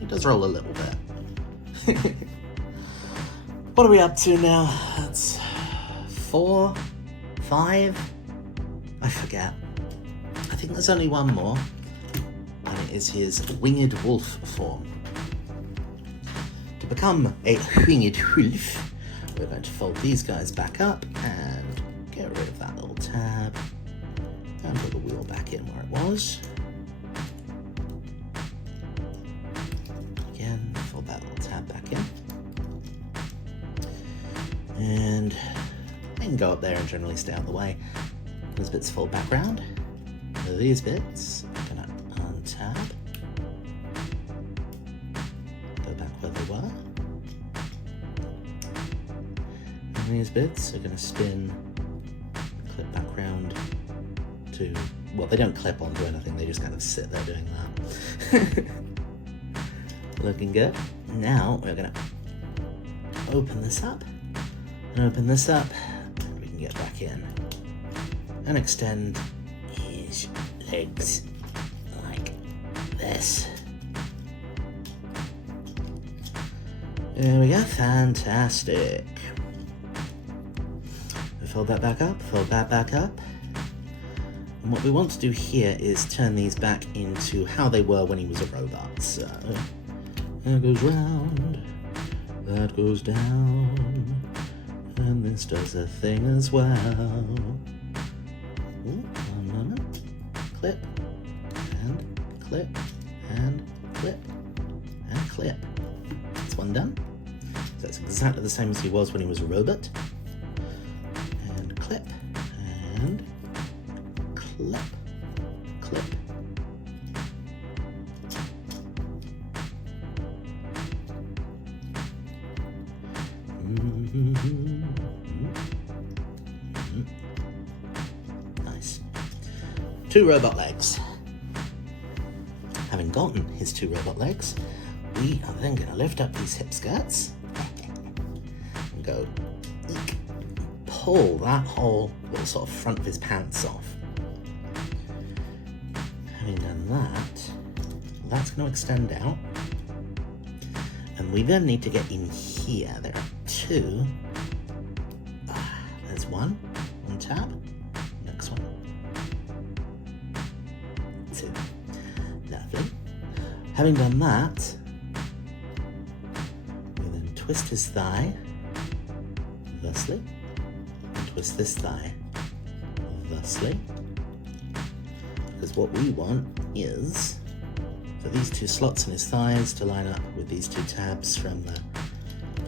He does roll a little bit. What are we up to now? That's 4, 5? I forget. I think there's only one more. And it is his winged wolf form. To become a winged wolf, we're going to fold these guys back up and get rid of that little tab. And put the wheel back in where it was. Again, fold that little tab back in. And I can go up there and generally stay out of the way. Those bits fold back round. These bits are going to untab. Go back where they were. And these bits are going to spin, clip back round to, well, they don't clip onto anything, they just kind of sit there doing that. Looking good. Now we're going to open this up. And open this up, and we can get back in and extend his legs like this. There we go, fantastic. Fold that back up, fold that back up. And what we want to do here is turn these back into how they were when he was a robot. So, that goes round, that goes down. And this does a thing as well. Ooh, one moment. Clip, and clip, and clip, and clip. That's one done. So that's exactly the same as he was when he was a robot. And clip, and clip, clip. Nice. 2 robot legs. Having gotten his 2 robot legs, we are then going to lift up these hip skirts and go eek, pull that whole little sort of front of his pants off. Having done that, that's going to extend out. And we then need to get in here. There are 2. There's one tab. Next one. 2. Lovely. Having done that, we then twist his thigh, thusly, and twist this thigh, thusly. Because what we want is for these 2 slots in his thighs to line up with these 2 tabs from the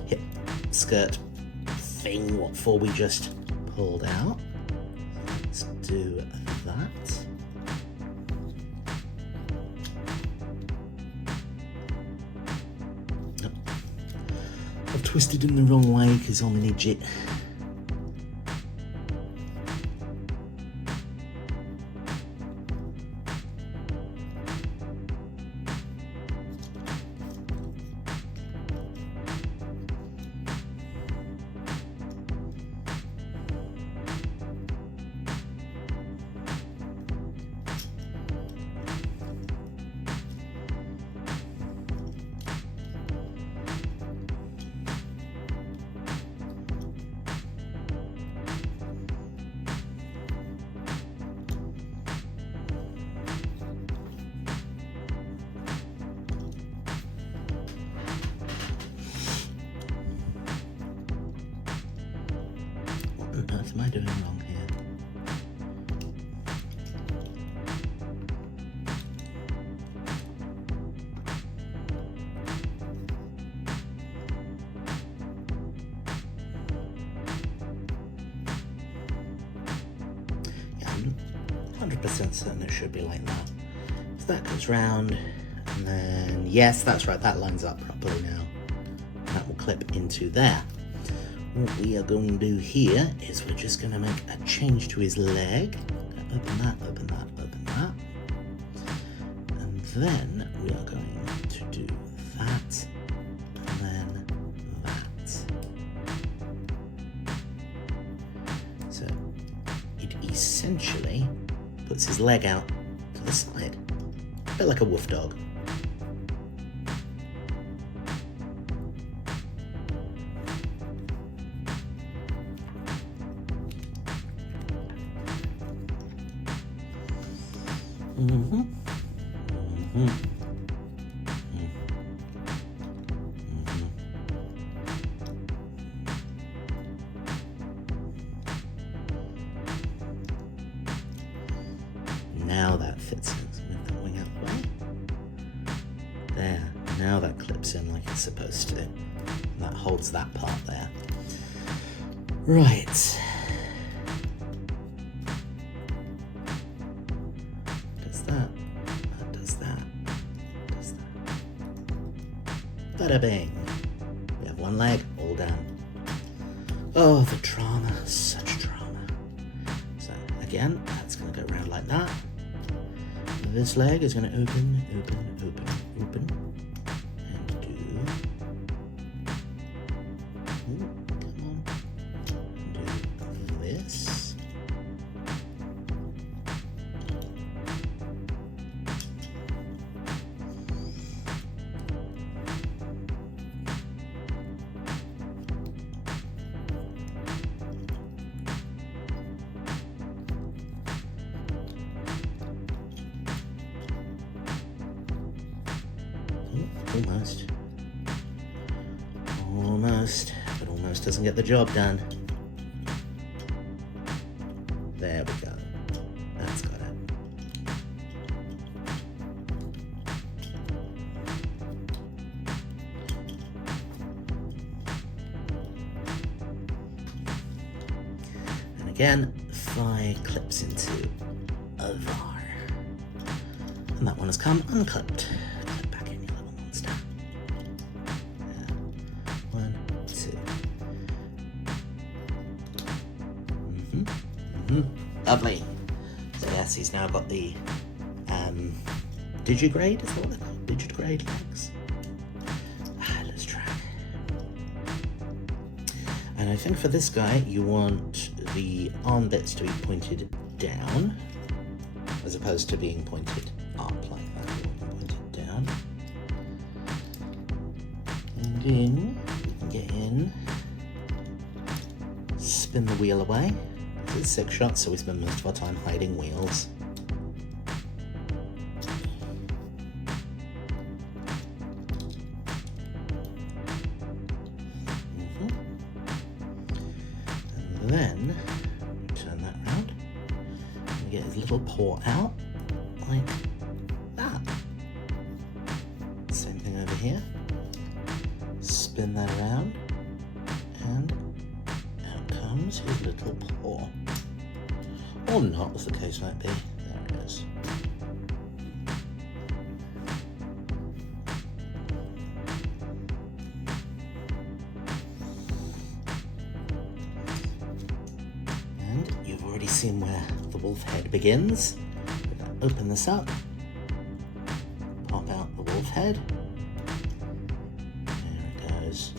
hip skirt thing, what for we just pulled out. Let's do that. Oh. I've twisted in the wrong way because I'm an idiot. on earth am I doing wrong here? Yeah, I'm 100% certain it should be like that. So that goes round, and then, yes, that's right, that lines up properly now. That will clip into there. What we are going to do here is we're just going to make a change to his leg. Open that, open that, open that. And then we are going to do that, and then that. So it essentially puts his leg out to the side. A bit like a wolf dog. Now that fits in. Move that wing out the way. There. Now that clips in like it's supposed to. And that holds that part there. Right. Does that. That does that. Does that. Bada bing. We have one leg, all down. Oh, the drama. Such drama. So, again, that's going to go around like that. This leg is going to open, open, open, open, and do. Ooh, come on. Do this. Almost, but almost doesn't get the job done. There we go. That's got it. And again, thigh clips into a var. And that one has come unclipped. Clip back in, you little monster. Yeah. 1, 2. Lovely. So yes, he's now got the digigrade, is that what they're called? Digigrade legs. Let's try. And I think for this guy, you want the arm bits to be pointed down, as opposed to being pointed up like that. You want them pointed down. And then we can get in, spin the wheel away. It's a Sixshot, so we spend most of our time hiding wheels. And then turn that around and get his little paw out like that. Same thing over here. Spin that around and out comes his little paw. Or not, as the case might be. There it is. And you've already seen where the wolf head begins. We're going to open this up, pop out the wolf head. There it goes.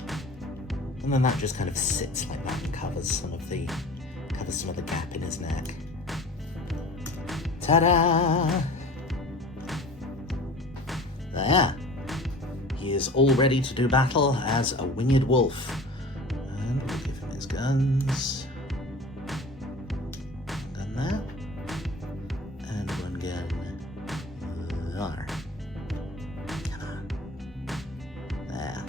And then that just kind of sits like that and covers some of the gap in his neck. Ta-da! There. He is all ready to do battle as a winged wolf. And we'll give him his guns. One gun there. And one gun there. Come on. There.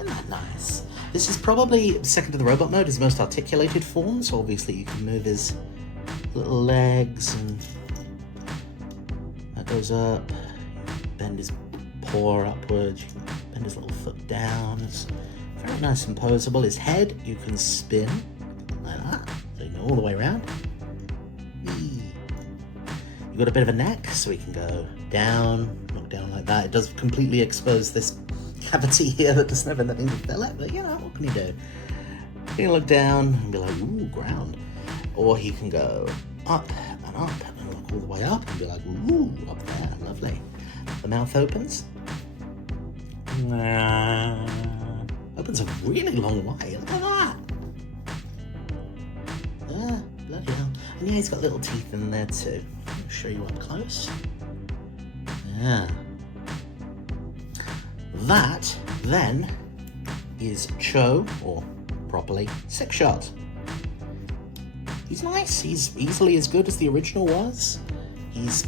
Isn't that nice? This is probably, second to the robot mode, his most articulated form, so obviously you can move his little legs, and that goes up. Bend his paw upwards, you can bend his little foot down. It's very nice and posable. His head you can spin like that, so you can go all the way around. You've got a bit of a neck, so he can go down, look down like that. It does completely expose this cavity here that doesn't have anything to fill it, but you know, what can you do? He can look down and be like, ooh, ground. Or he can go up and look all the way up and be like, ooh, up there, lovely. The mouth opens. Opens a really long way, look at that. Bloody hell. And yeah, he's got little teeth in there too. I'll show you up close. Yeah. That, then, is Cho, or properly, Sixshot. He's nice. He's easily as good as the original was. He's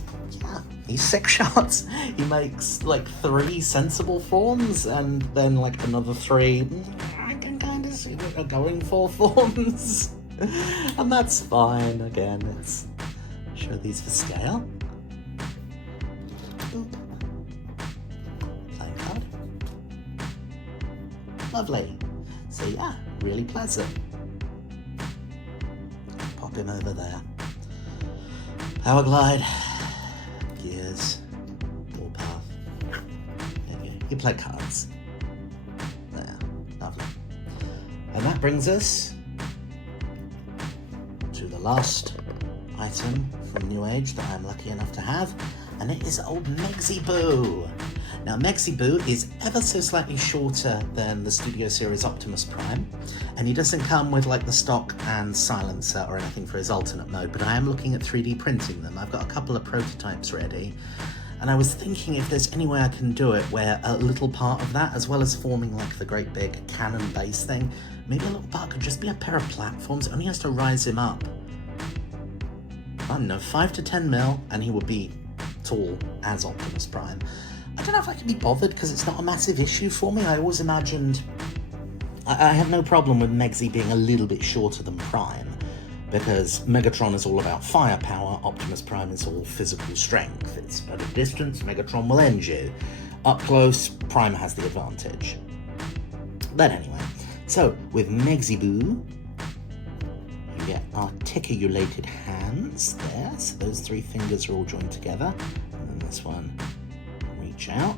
Sixshot. He makes, like, 3 sensible forms, and then, like, another 3, I can kind of see what are going for forms. And that's fine. Again, let's show these for scale. Boop. Playing card. Lovely. So yeah, really pleasant. Pop him over there. Powerglide. Gears. Warpath. You play cards. There. Lovely. And that brings us to the last item from NEWAGE that I'm lucky enough to have, and it is old Megsy-Boo. Now, Megsy-Boo is ever so slightly shorter than the Studio Series Optimus Prime, and he doesn't come with like the stock and silencer or anything for his alternate mode, but I am looking at 3D printing them. I've got a couple of prototypes ready, and I was thinking if there's any way I can do it where a little part of that, as well as forming like the great big cannon base thing, maybe a little part could just be a pair of platforms. It only has to rise him up, I don't know, 5 to 10 mil, and he would be tall as Optimus Prime. I don't know if I can be bothered because it's not a massive issue for me. I always imagined... I have no problem with Megsy being a little bit shorter than Prime, because Megatron is all about firepower, Optimus Prime is all physical strength. It's at a distance, Megatron will end you. Up close, Prime has the advantage. But anyway, so with Megsy-Boo, you get articulated hands there, so those 3 fingers are all joined together, and then this one, reach out,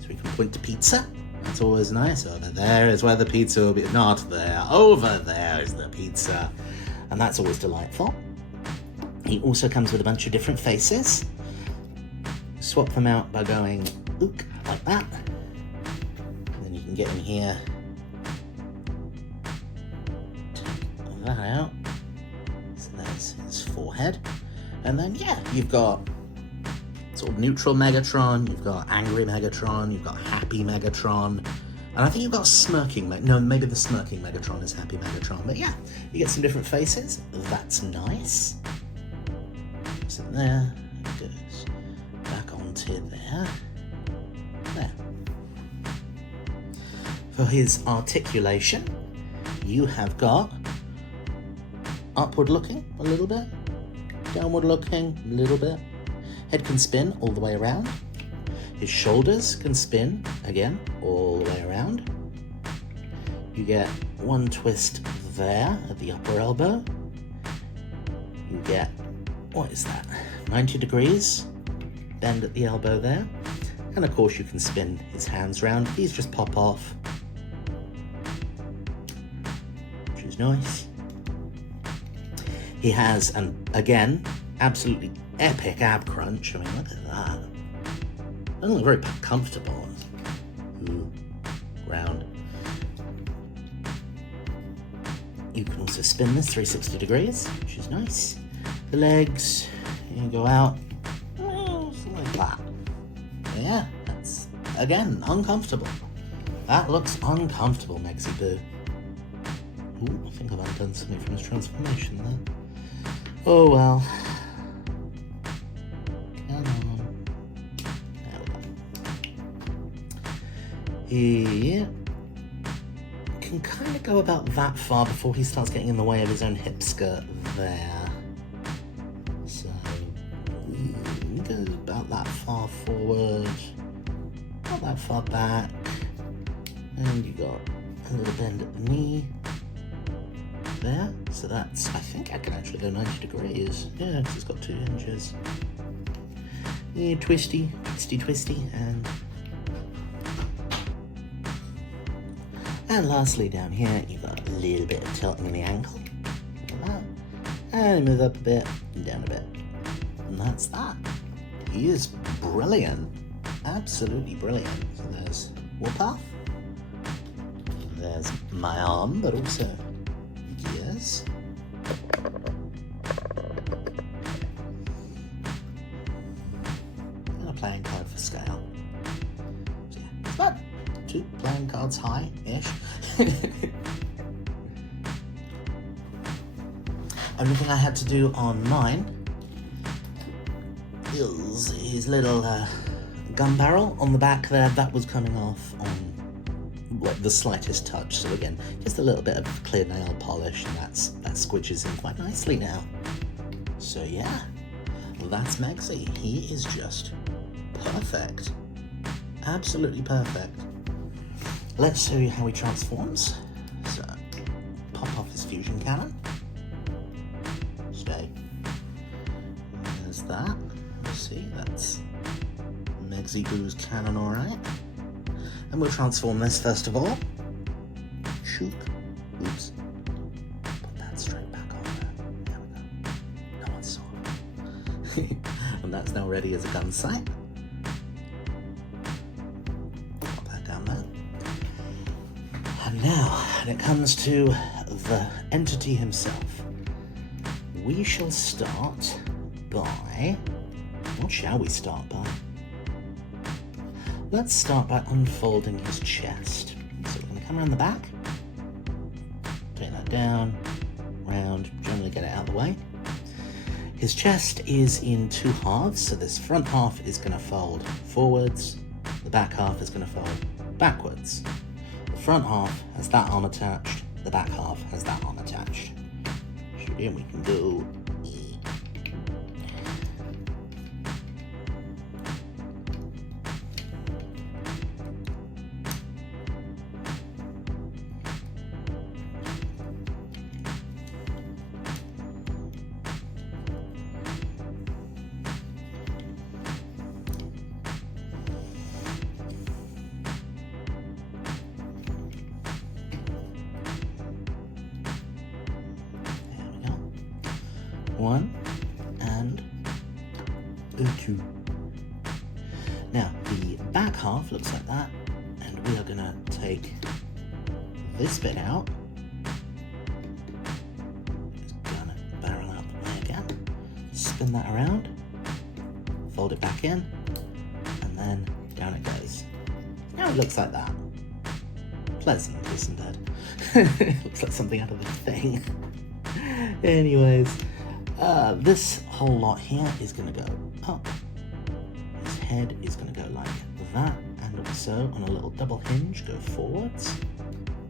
so we can point to pizza. That's always nice. Over there is where the pizza will be. Not there. Over there is the pizza. And that's always delightful. He also comes with a bunch of different faces. Swap them out by going ook, like that. And then you can get in here. Take that out. So there's his forehead. And then, yeah, you've got sort of neutral Megatron, you've got angry Megatron, you've got happy Megatron, and I think you've got smirking no, maybe the smirking Megatron is happy Megatron, but yeah, you get some different faces. That's nice. So there, it goes back onto there. There. For his articulation, you have got upward looking a little bit, downward looking a little bit. Head can spin all the way around. His shoulders can spin, again, all the way around. You get one twist there at the upper elbow. You get, what is that, 90 degrees bend at the elbow there. And of course you can spin his hands round. These just pop off, which is nice. He has, and again, absolutely epic ab crunch. I mean, look at that. Doesn't look very comfortable. Ooh, round. You can also spin this 360 degrees, which is nice. The legs, you can go out, like that. Yeah, that's, again, uncomfortable. That looks uncomfortable, Megsy-Boo. Ooh, I think I've undone something from his transformation there. Oh well. Yeah. can kind of go about that far before he starts getting in the way of his own hip skirt there. So we go about that far forward, not that far back, and you got a little bend at the knee there. So that's, I think I can actually go 90 degrees. Yeah, because it's got 2 hinges. Yeah, twisty, and lastly down here you've got a little bit of tilting in the ankle, like that, and move up a bit and down a bit, and that's that. He is brilliant, absolutely brilliant. So there's Warpath, there's my arm, but also gears. And a playing card for scale. So yeah, it's about 2 playing cards high-ish. Everything I had to do on mine is his little gun barrel on the back there. That was coming off on like the slightest touch. So again, just a little bit of clear nail polish, and that squidges in quite nicely now. So yeah, that's Megsy. He is just perfect, absolutely perfect. Let's show you how he transforms. So, pop off his fusion cannon. Stay. There's that. You see, that's Megsy Boo's cannon, alright. And we'll transform this first of all. Shook. Oops. Put that straight back on there. There we go. No one saw it. And that's now ready as a gun sight. Pop that down there. And now, when it comes to the entity himself, we shall start by... What shall we start by? Let's start by unfolding his chest. So we're going to come around the back, take that down, round, generally get it out of the way. His chest is in 2 halves, so this front half is going to fold forwards, the back half is going to fold backwards. The front half has that arm attached, the back half has that arm attached. So then we can go... One and 2. Now the back half looks like that, and we are going to take this bit out. Just gonna barrel out the way again, spin that around, fold it back in, and then down it goes. Now it looks like that. Pleasant, isn't it? Looks like something out of the Thing. Anyways. This whole lot here is going to go up. His head is going to go like that, and also on a little double hinge go forwards,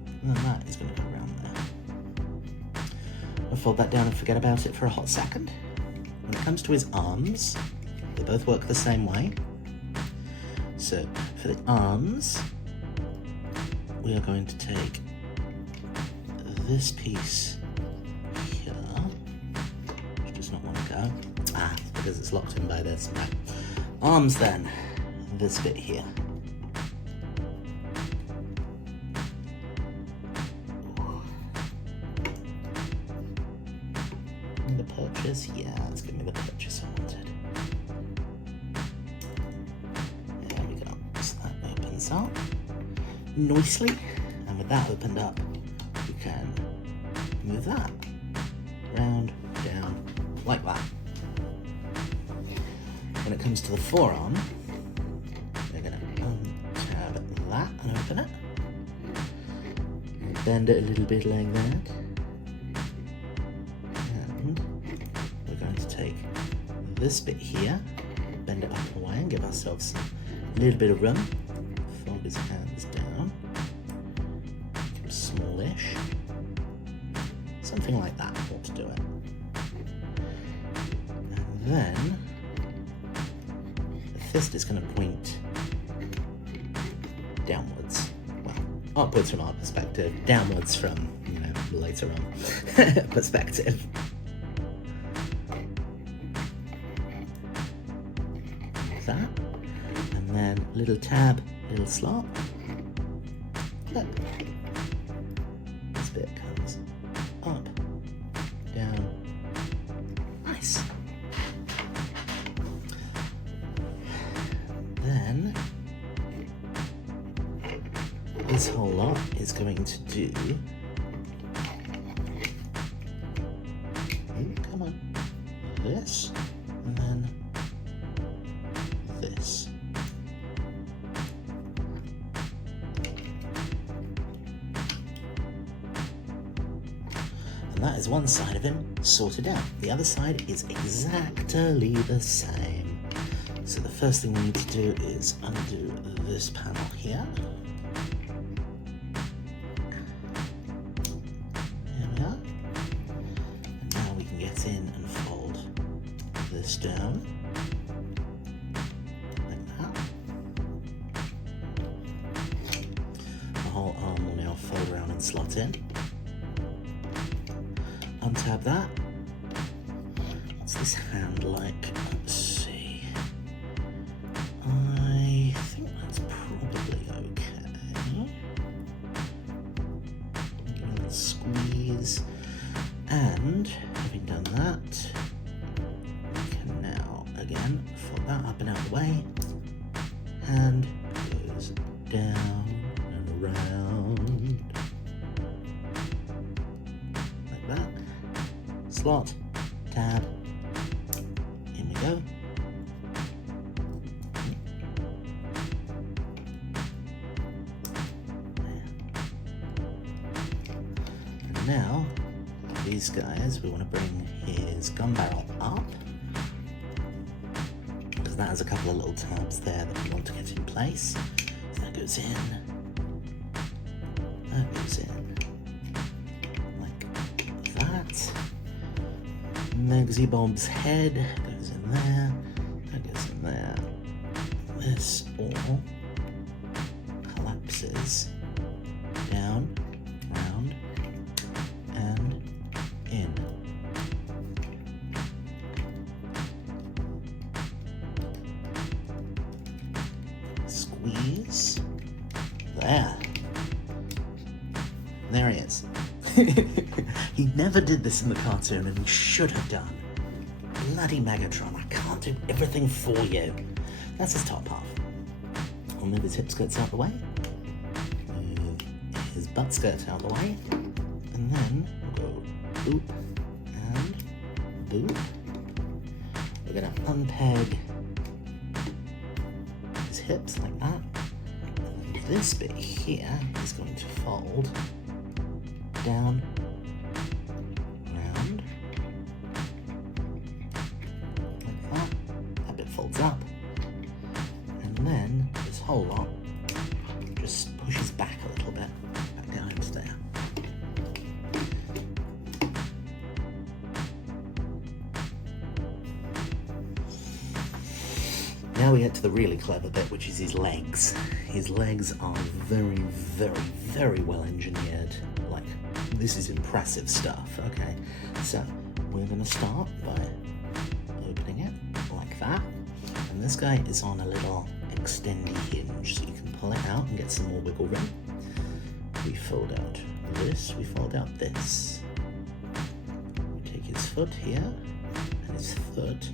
and then that is going to go around there. I'll fold that down and forget about it for a hot second. When it comes to his arms, they both work the same way. So for the arms, we are going to take this piece here. Not want to go. Because it's locked in by this. Right. Arms then. This bit here. And the purchase? Yeah, let's give me the purchase I wanted. There we go. So that opens up nicely. And with that opened up, we can move that round, down, like that. When it comes to the forearm, we're going to untab that and open it. And bend it a little bit like that. And we're going to take this bit here, bend it up and away and give ourselves a little bit of room. Fold his hands down. Make him small Something like that ought to do it. And then the fist is going to point downwards. Well, upwards from our perspective, downwards from, you know, later on perspective. Like that. And then little tab, little slot. Look. This bit comes up, down. Nice. Then this whole lot is going to do. Come on. This, and then this. And that is one side of him sorted out. The other side is exactly the same. So the first thing we need to do is undo this panel here. There we are. And now we can get in and fold this down. Like that. The whole arm will now fold around and slot in. Untab that. What's this hand like? Let's see. I think that's probably okay. Give it a little squeeze. And having done that, we can now again fold that up and out of the way. Hand goes down and around. Like that. Slot, tab, in we go. And now, these guys, we want to bring his gun barrel up, because that has a couple of little tabs there that we want to get in place. So that goes in, that goes in, like that. Megsy Bob's head goes in there, that goes in there. This all collapses down, round, and in. Squeeze. There. There he is. He never did this in the cartoon, and he should have done. Bloody Megatron, I can't do everything for you. That's his top half. We'll move his hip skirts out of the way. Move his butt skirt out of the way. And then we'll go boop and boop. We're going to unpeg his hips like that. And this bit here is going to fold down, round, like that. That bit folds up. And then this whole lot just pushes back a little bit, back down into there. Now we get to the really clever bit, which is his legs. His legs are very, very, very well engineered. Like, this is impressive stuff, okay? So, we're gonna start by opening it like that. And this guy is on a little extendy hinge, so you can pull it out and get some more wiggle room. We fold out this, we fold out this. We take his foot here, and his foot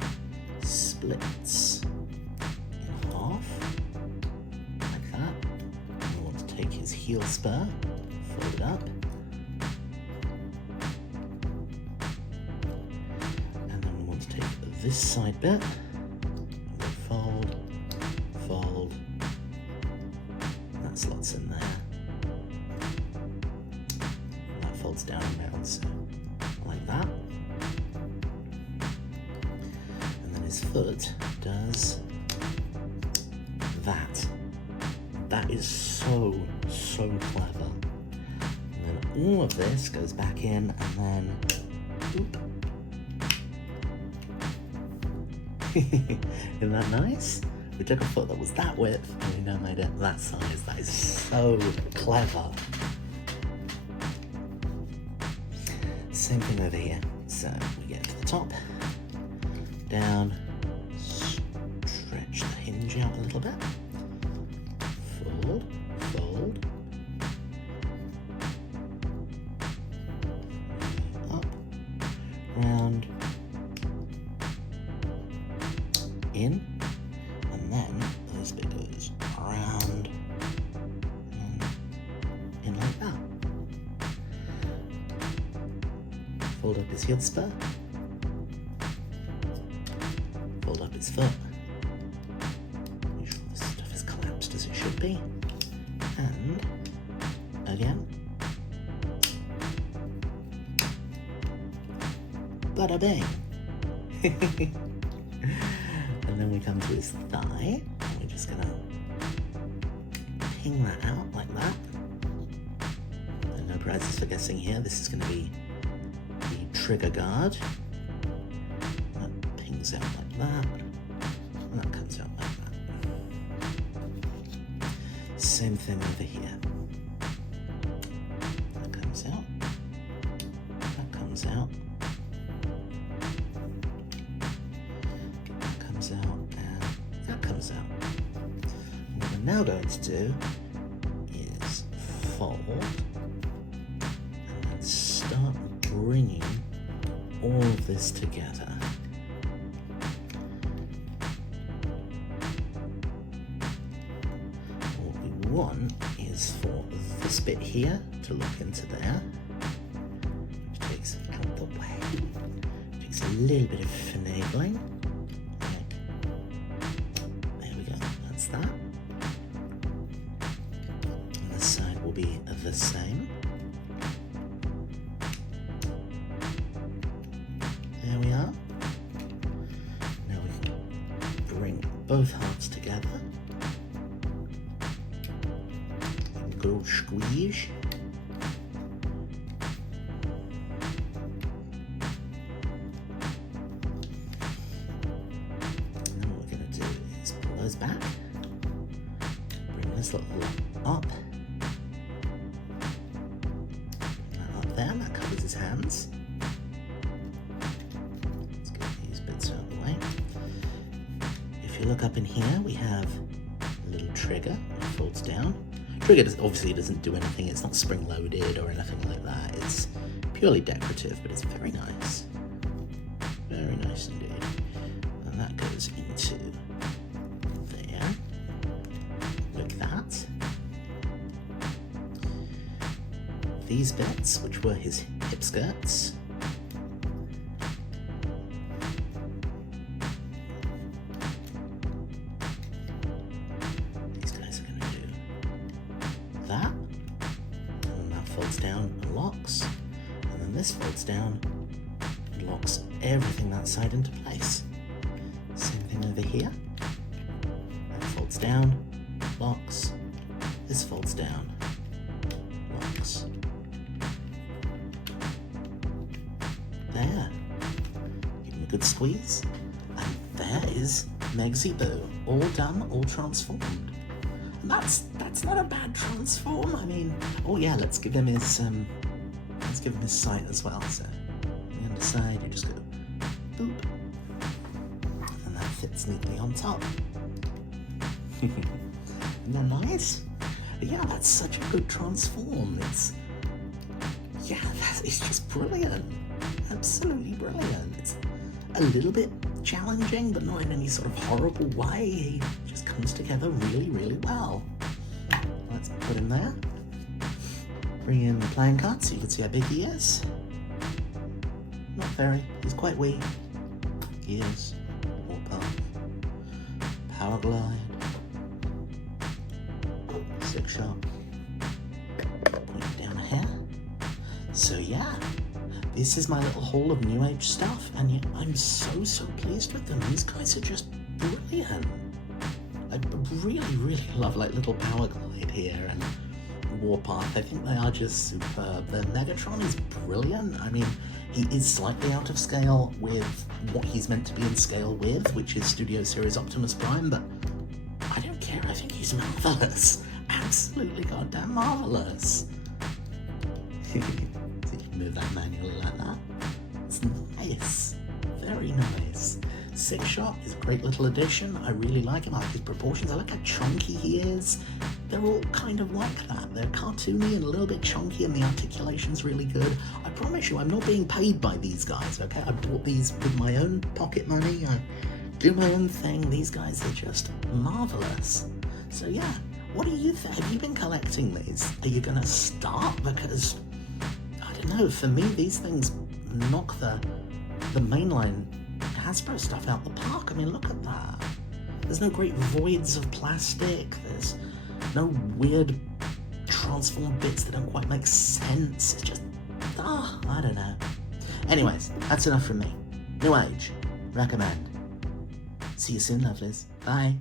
splits in half, like that. And we want to take his heel spur, fold it up, and then we want to take this side bit, and we fold, fold, and that slots in there. And that folds down and down, so like that. And then his foot does that. That is so, so clever. And then all of this goes back in, and then, oop. Isn't that nice? We took a foot that was that width, and we now made it that size. That is so clever. Same thing over here. So we get to the top, down, stretch the hinge out a little bit, fold, fold, up, round, in, and then this bit goes around and in like that. Fold up his heel spur, fold up his foot, make sure this stuff is collapsed as it should be, and again, bada bang. And then we come to his thigh, and we're just gonna ping that out like that. And no prizes for guessing here, this is gonna be the trigger guard. That pings out like that, and that comes out like that. Same thing over here. That comes out, that comes out, that comes out, and that comes out. And what we're now going to do is fold and then start bringing all of this together. What we want is for this bit here to look into there, which takes out the way. Takes a little bit of finagling. There we go, that's that. And this side will be the same. There we are. Now we can bring both halves together. Good old squeeze. And then what we're going to do is pull those back. Bring this little up. That up there, that covers his hands. If you look up in here, we have a little trigger that folds down. Trigger obviously doesn't do anything, it's not spring-loaded or anything like that. It's purely decorative, but it's very nice. Very nice indeed. And that goes into there, like that. These bits, which were his hip skirts, folds down and locks, and then this folds down and locks everything that side into place. Same thing over here. That folds down, locks, this folds down, locks. There. Give him a good squeeze, and there is Megsy Boo, all done, all transformed. That's not a bad transform. I mean, oh yeah, let's give him his sight as well. So on the underside, you just go boop, and that fits neatly on top. Isn't that nice? But yeah, that's such a good transform. It's just brilliant. Absolutely brilliant. It's a little bit challenging, but not in any sort of horrible way. He just comes together really, really well. Let's put him there. Bring in the playing card so you can see how big he is. Not very. He's quite wee. He is. Warpath. Powerglide. Sixshot. Point down a hair. So yeah. This is my little haul of New Age stuff, and yet I'm so pleased with them. These guys are just brilliant. I really love like little Powerglide here, and Warpath. I think they are just superb. The Megatron is brilliant. I mean, he is slightly out of scale with what he's meant to be in scale with, which is Studio Series Optimus Prime, but I don't care. I think he's marvelous. Absolutely goddamn marvelous. So you can move that manually like that. It's nice. Very nice. Sixshot is a great little addition. I really like him. I like his proportions. I like how chunky he is. They're all kind of like that. They're cartoony and a little bit chunky, and the articulation's really good. I promise you, I'm not being paid by these guys, okay? I bought these with my own pocket money. I do my own thing. These guys are just marvelous. So yeah, what do you think? Have you been collecting these? Are you gonna start? Because, I don't know, for me, these things knock the mainline Hasbro stuff out the park. I mean, look at that. There's no great voids of plastic. There's no weird transform bits that don't quite make sense. It's just, I don't know. Anyways, that's enough from me. New Age, recommend. See you soon, lovelies. Bye.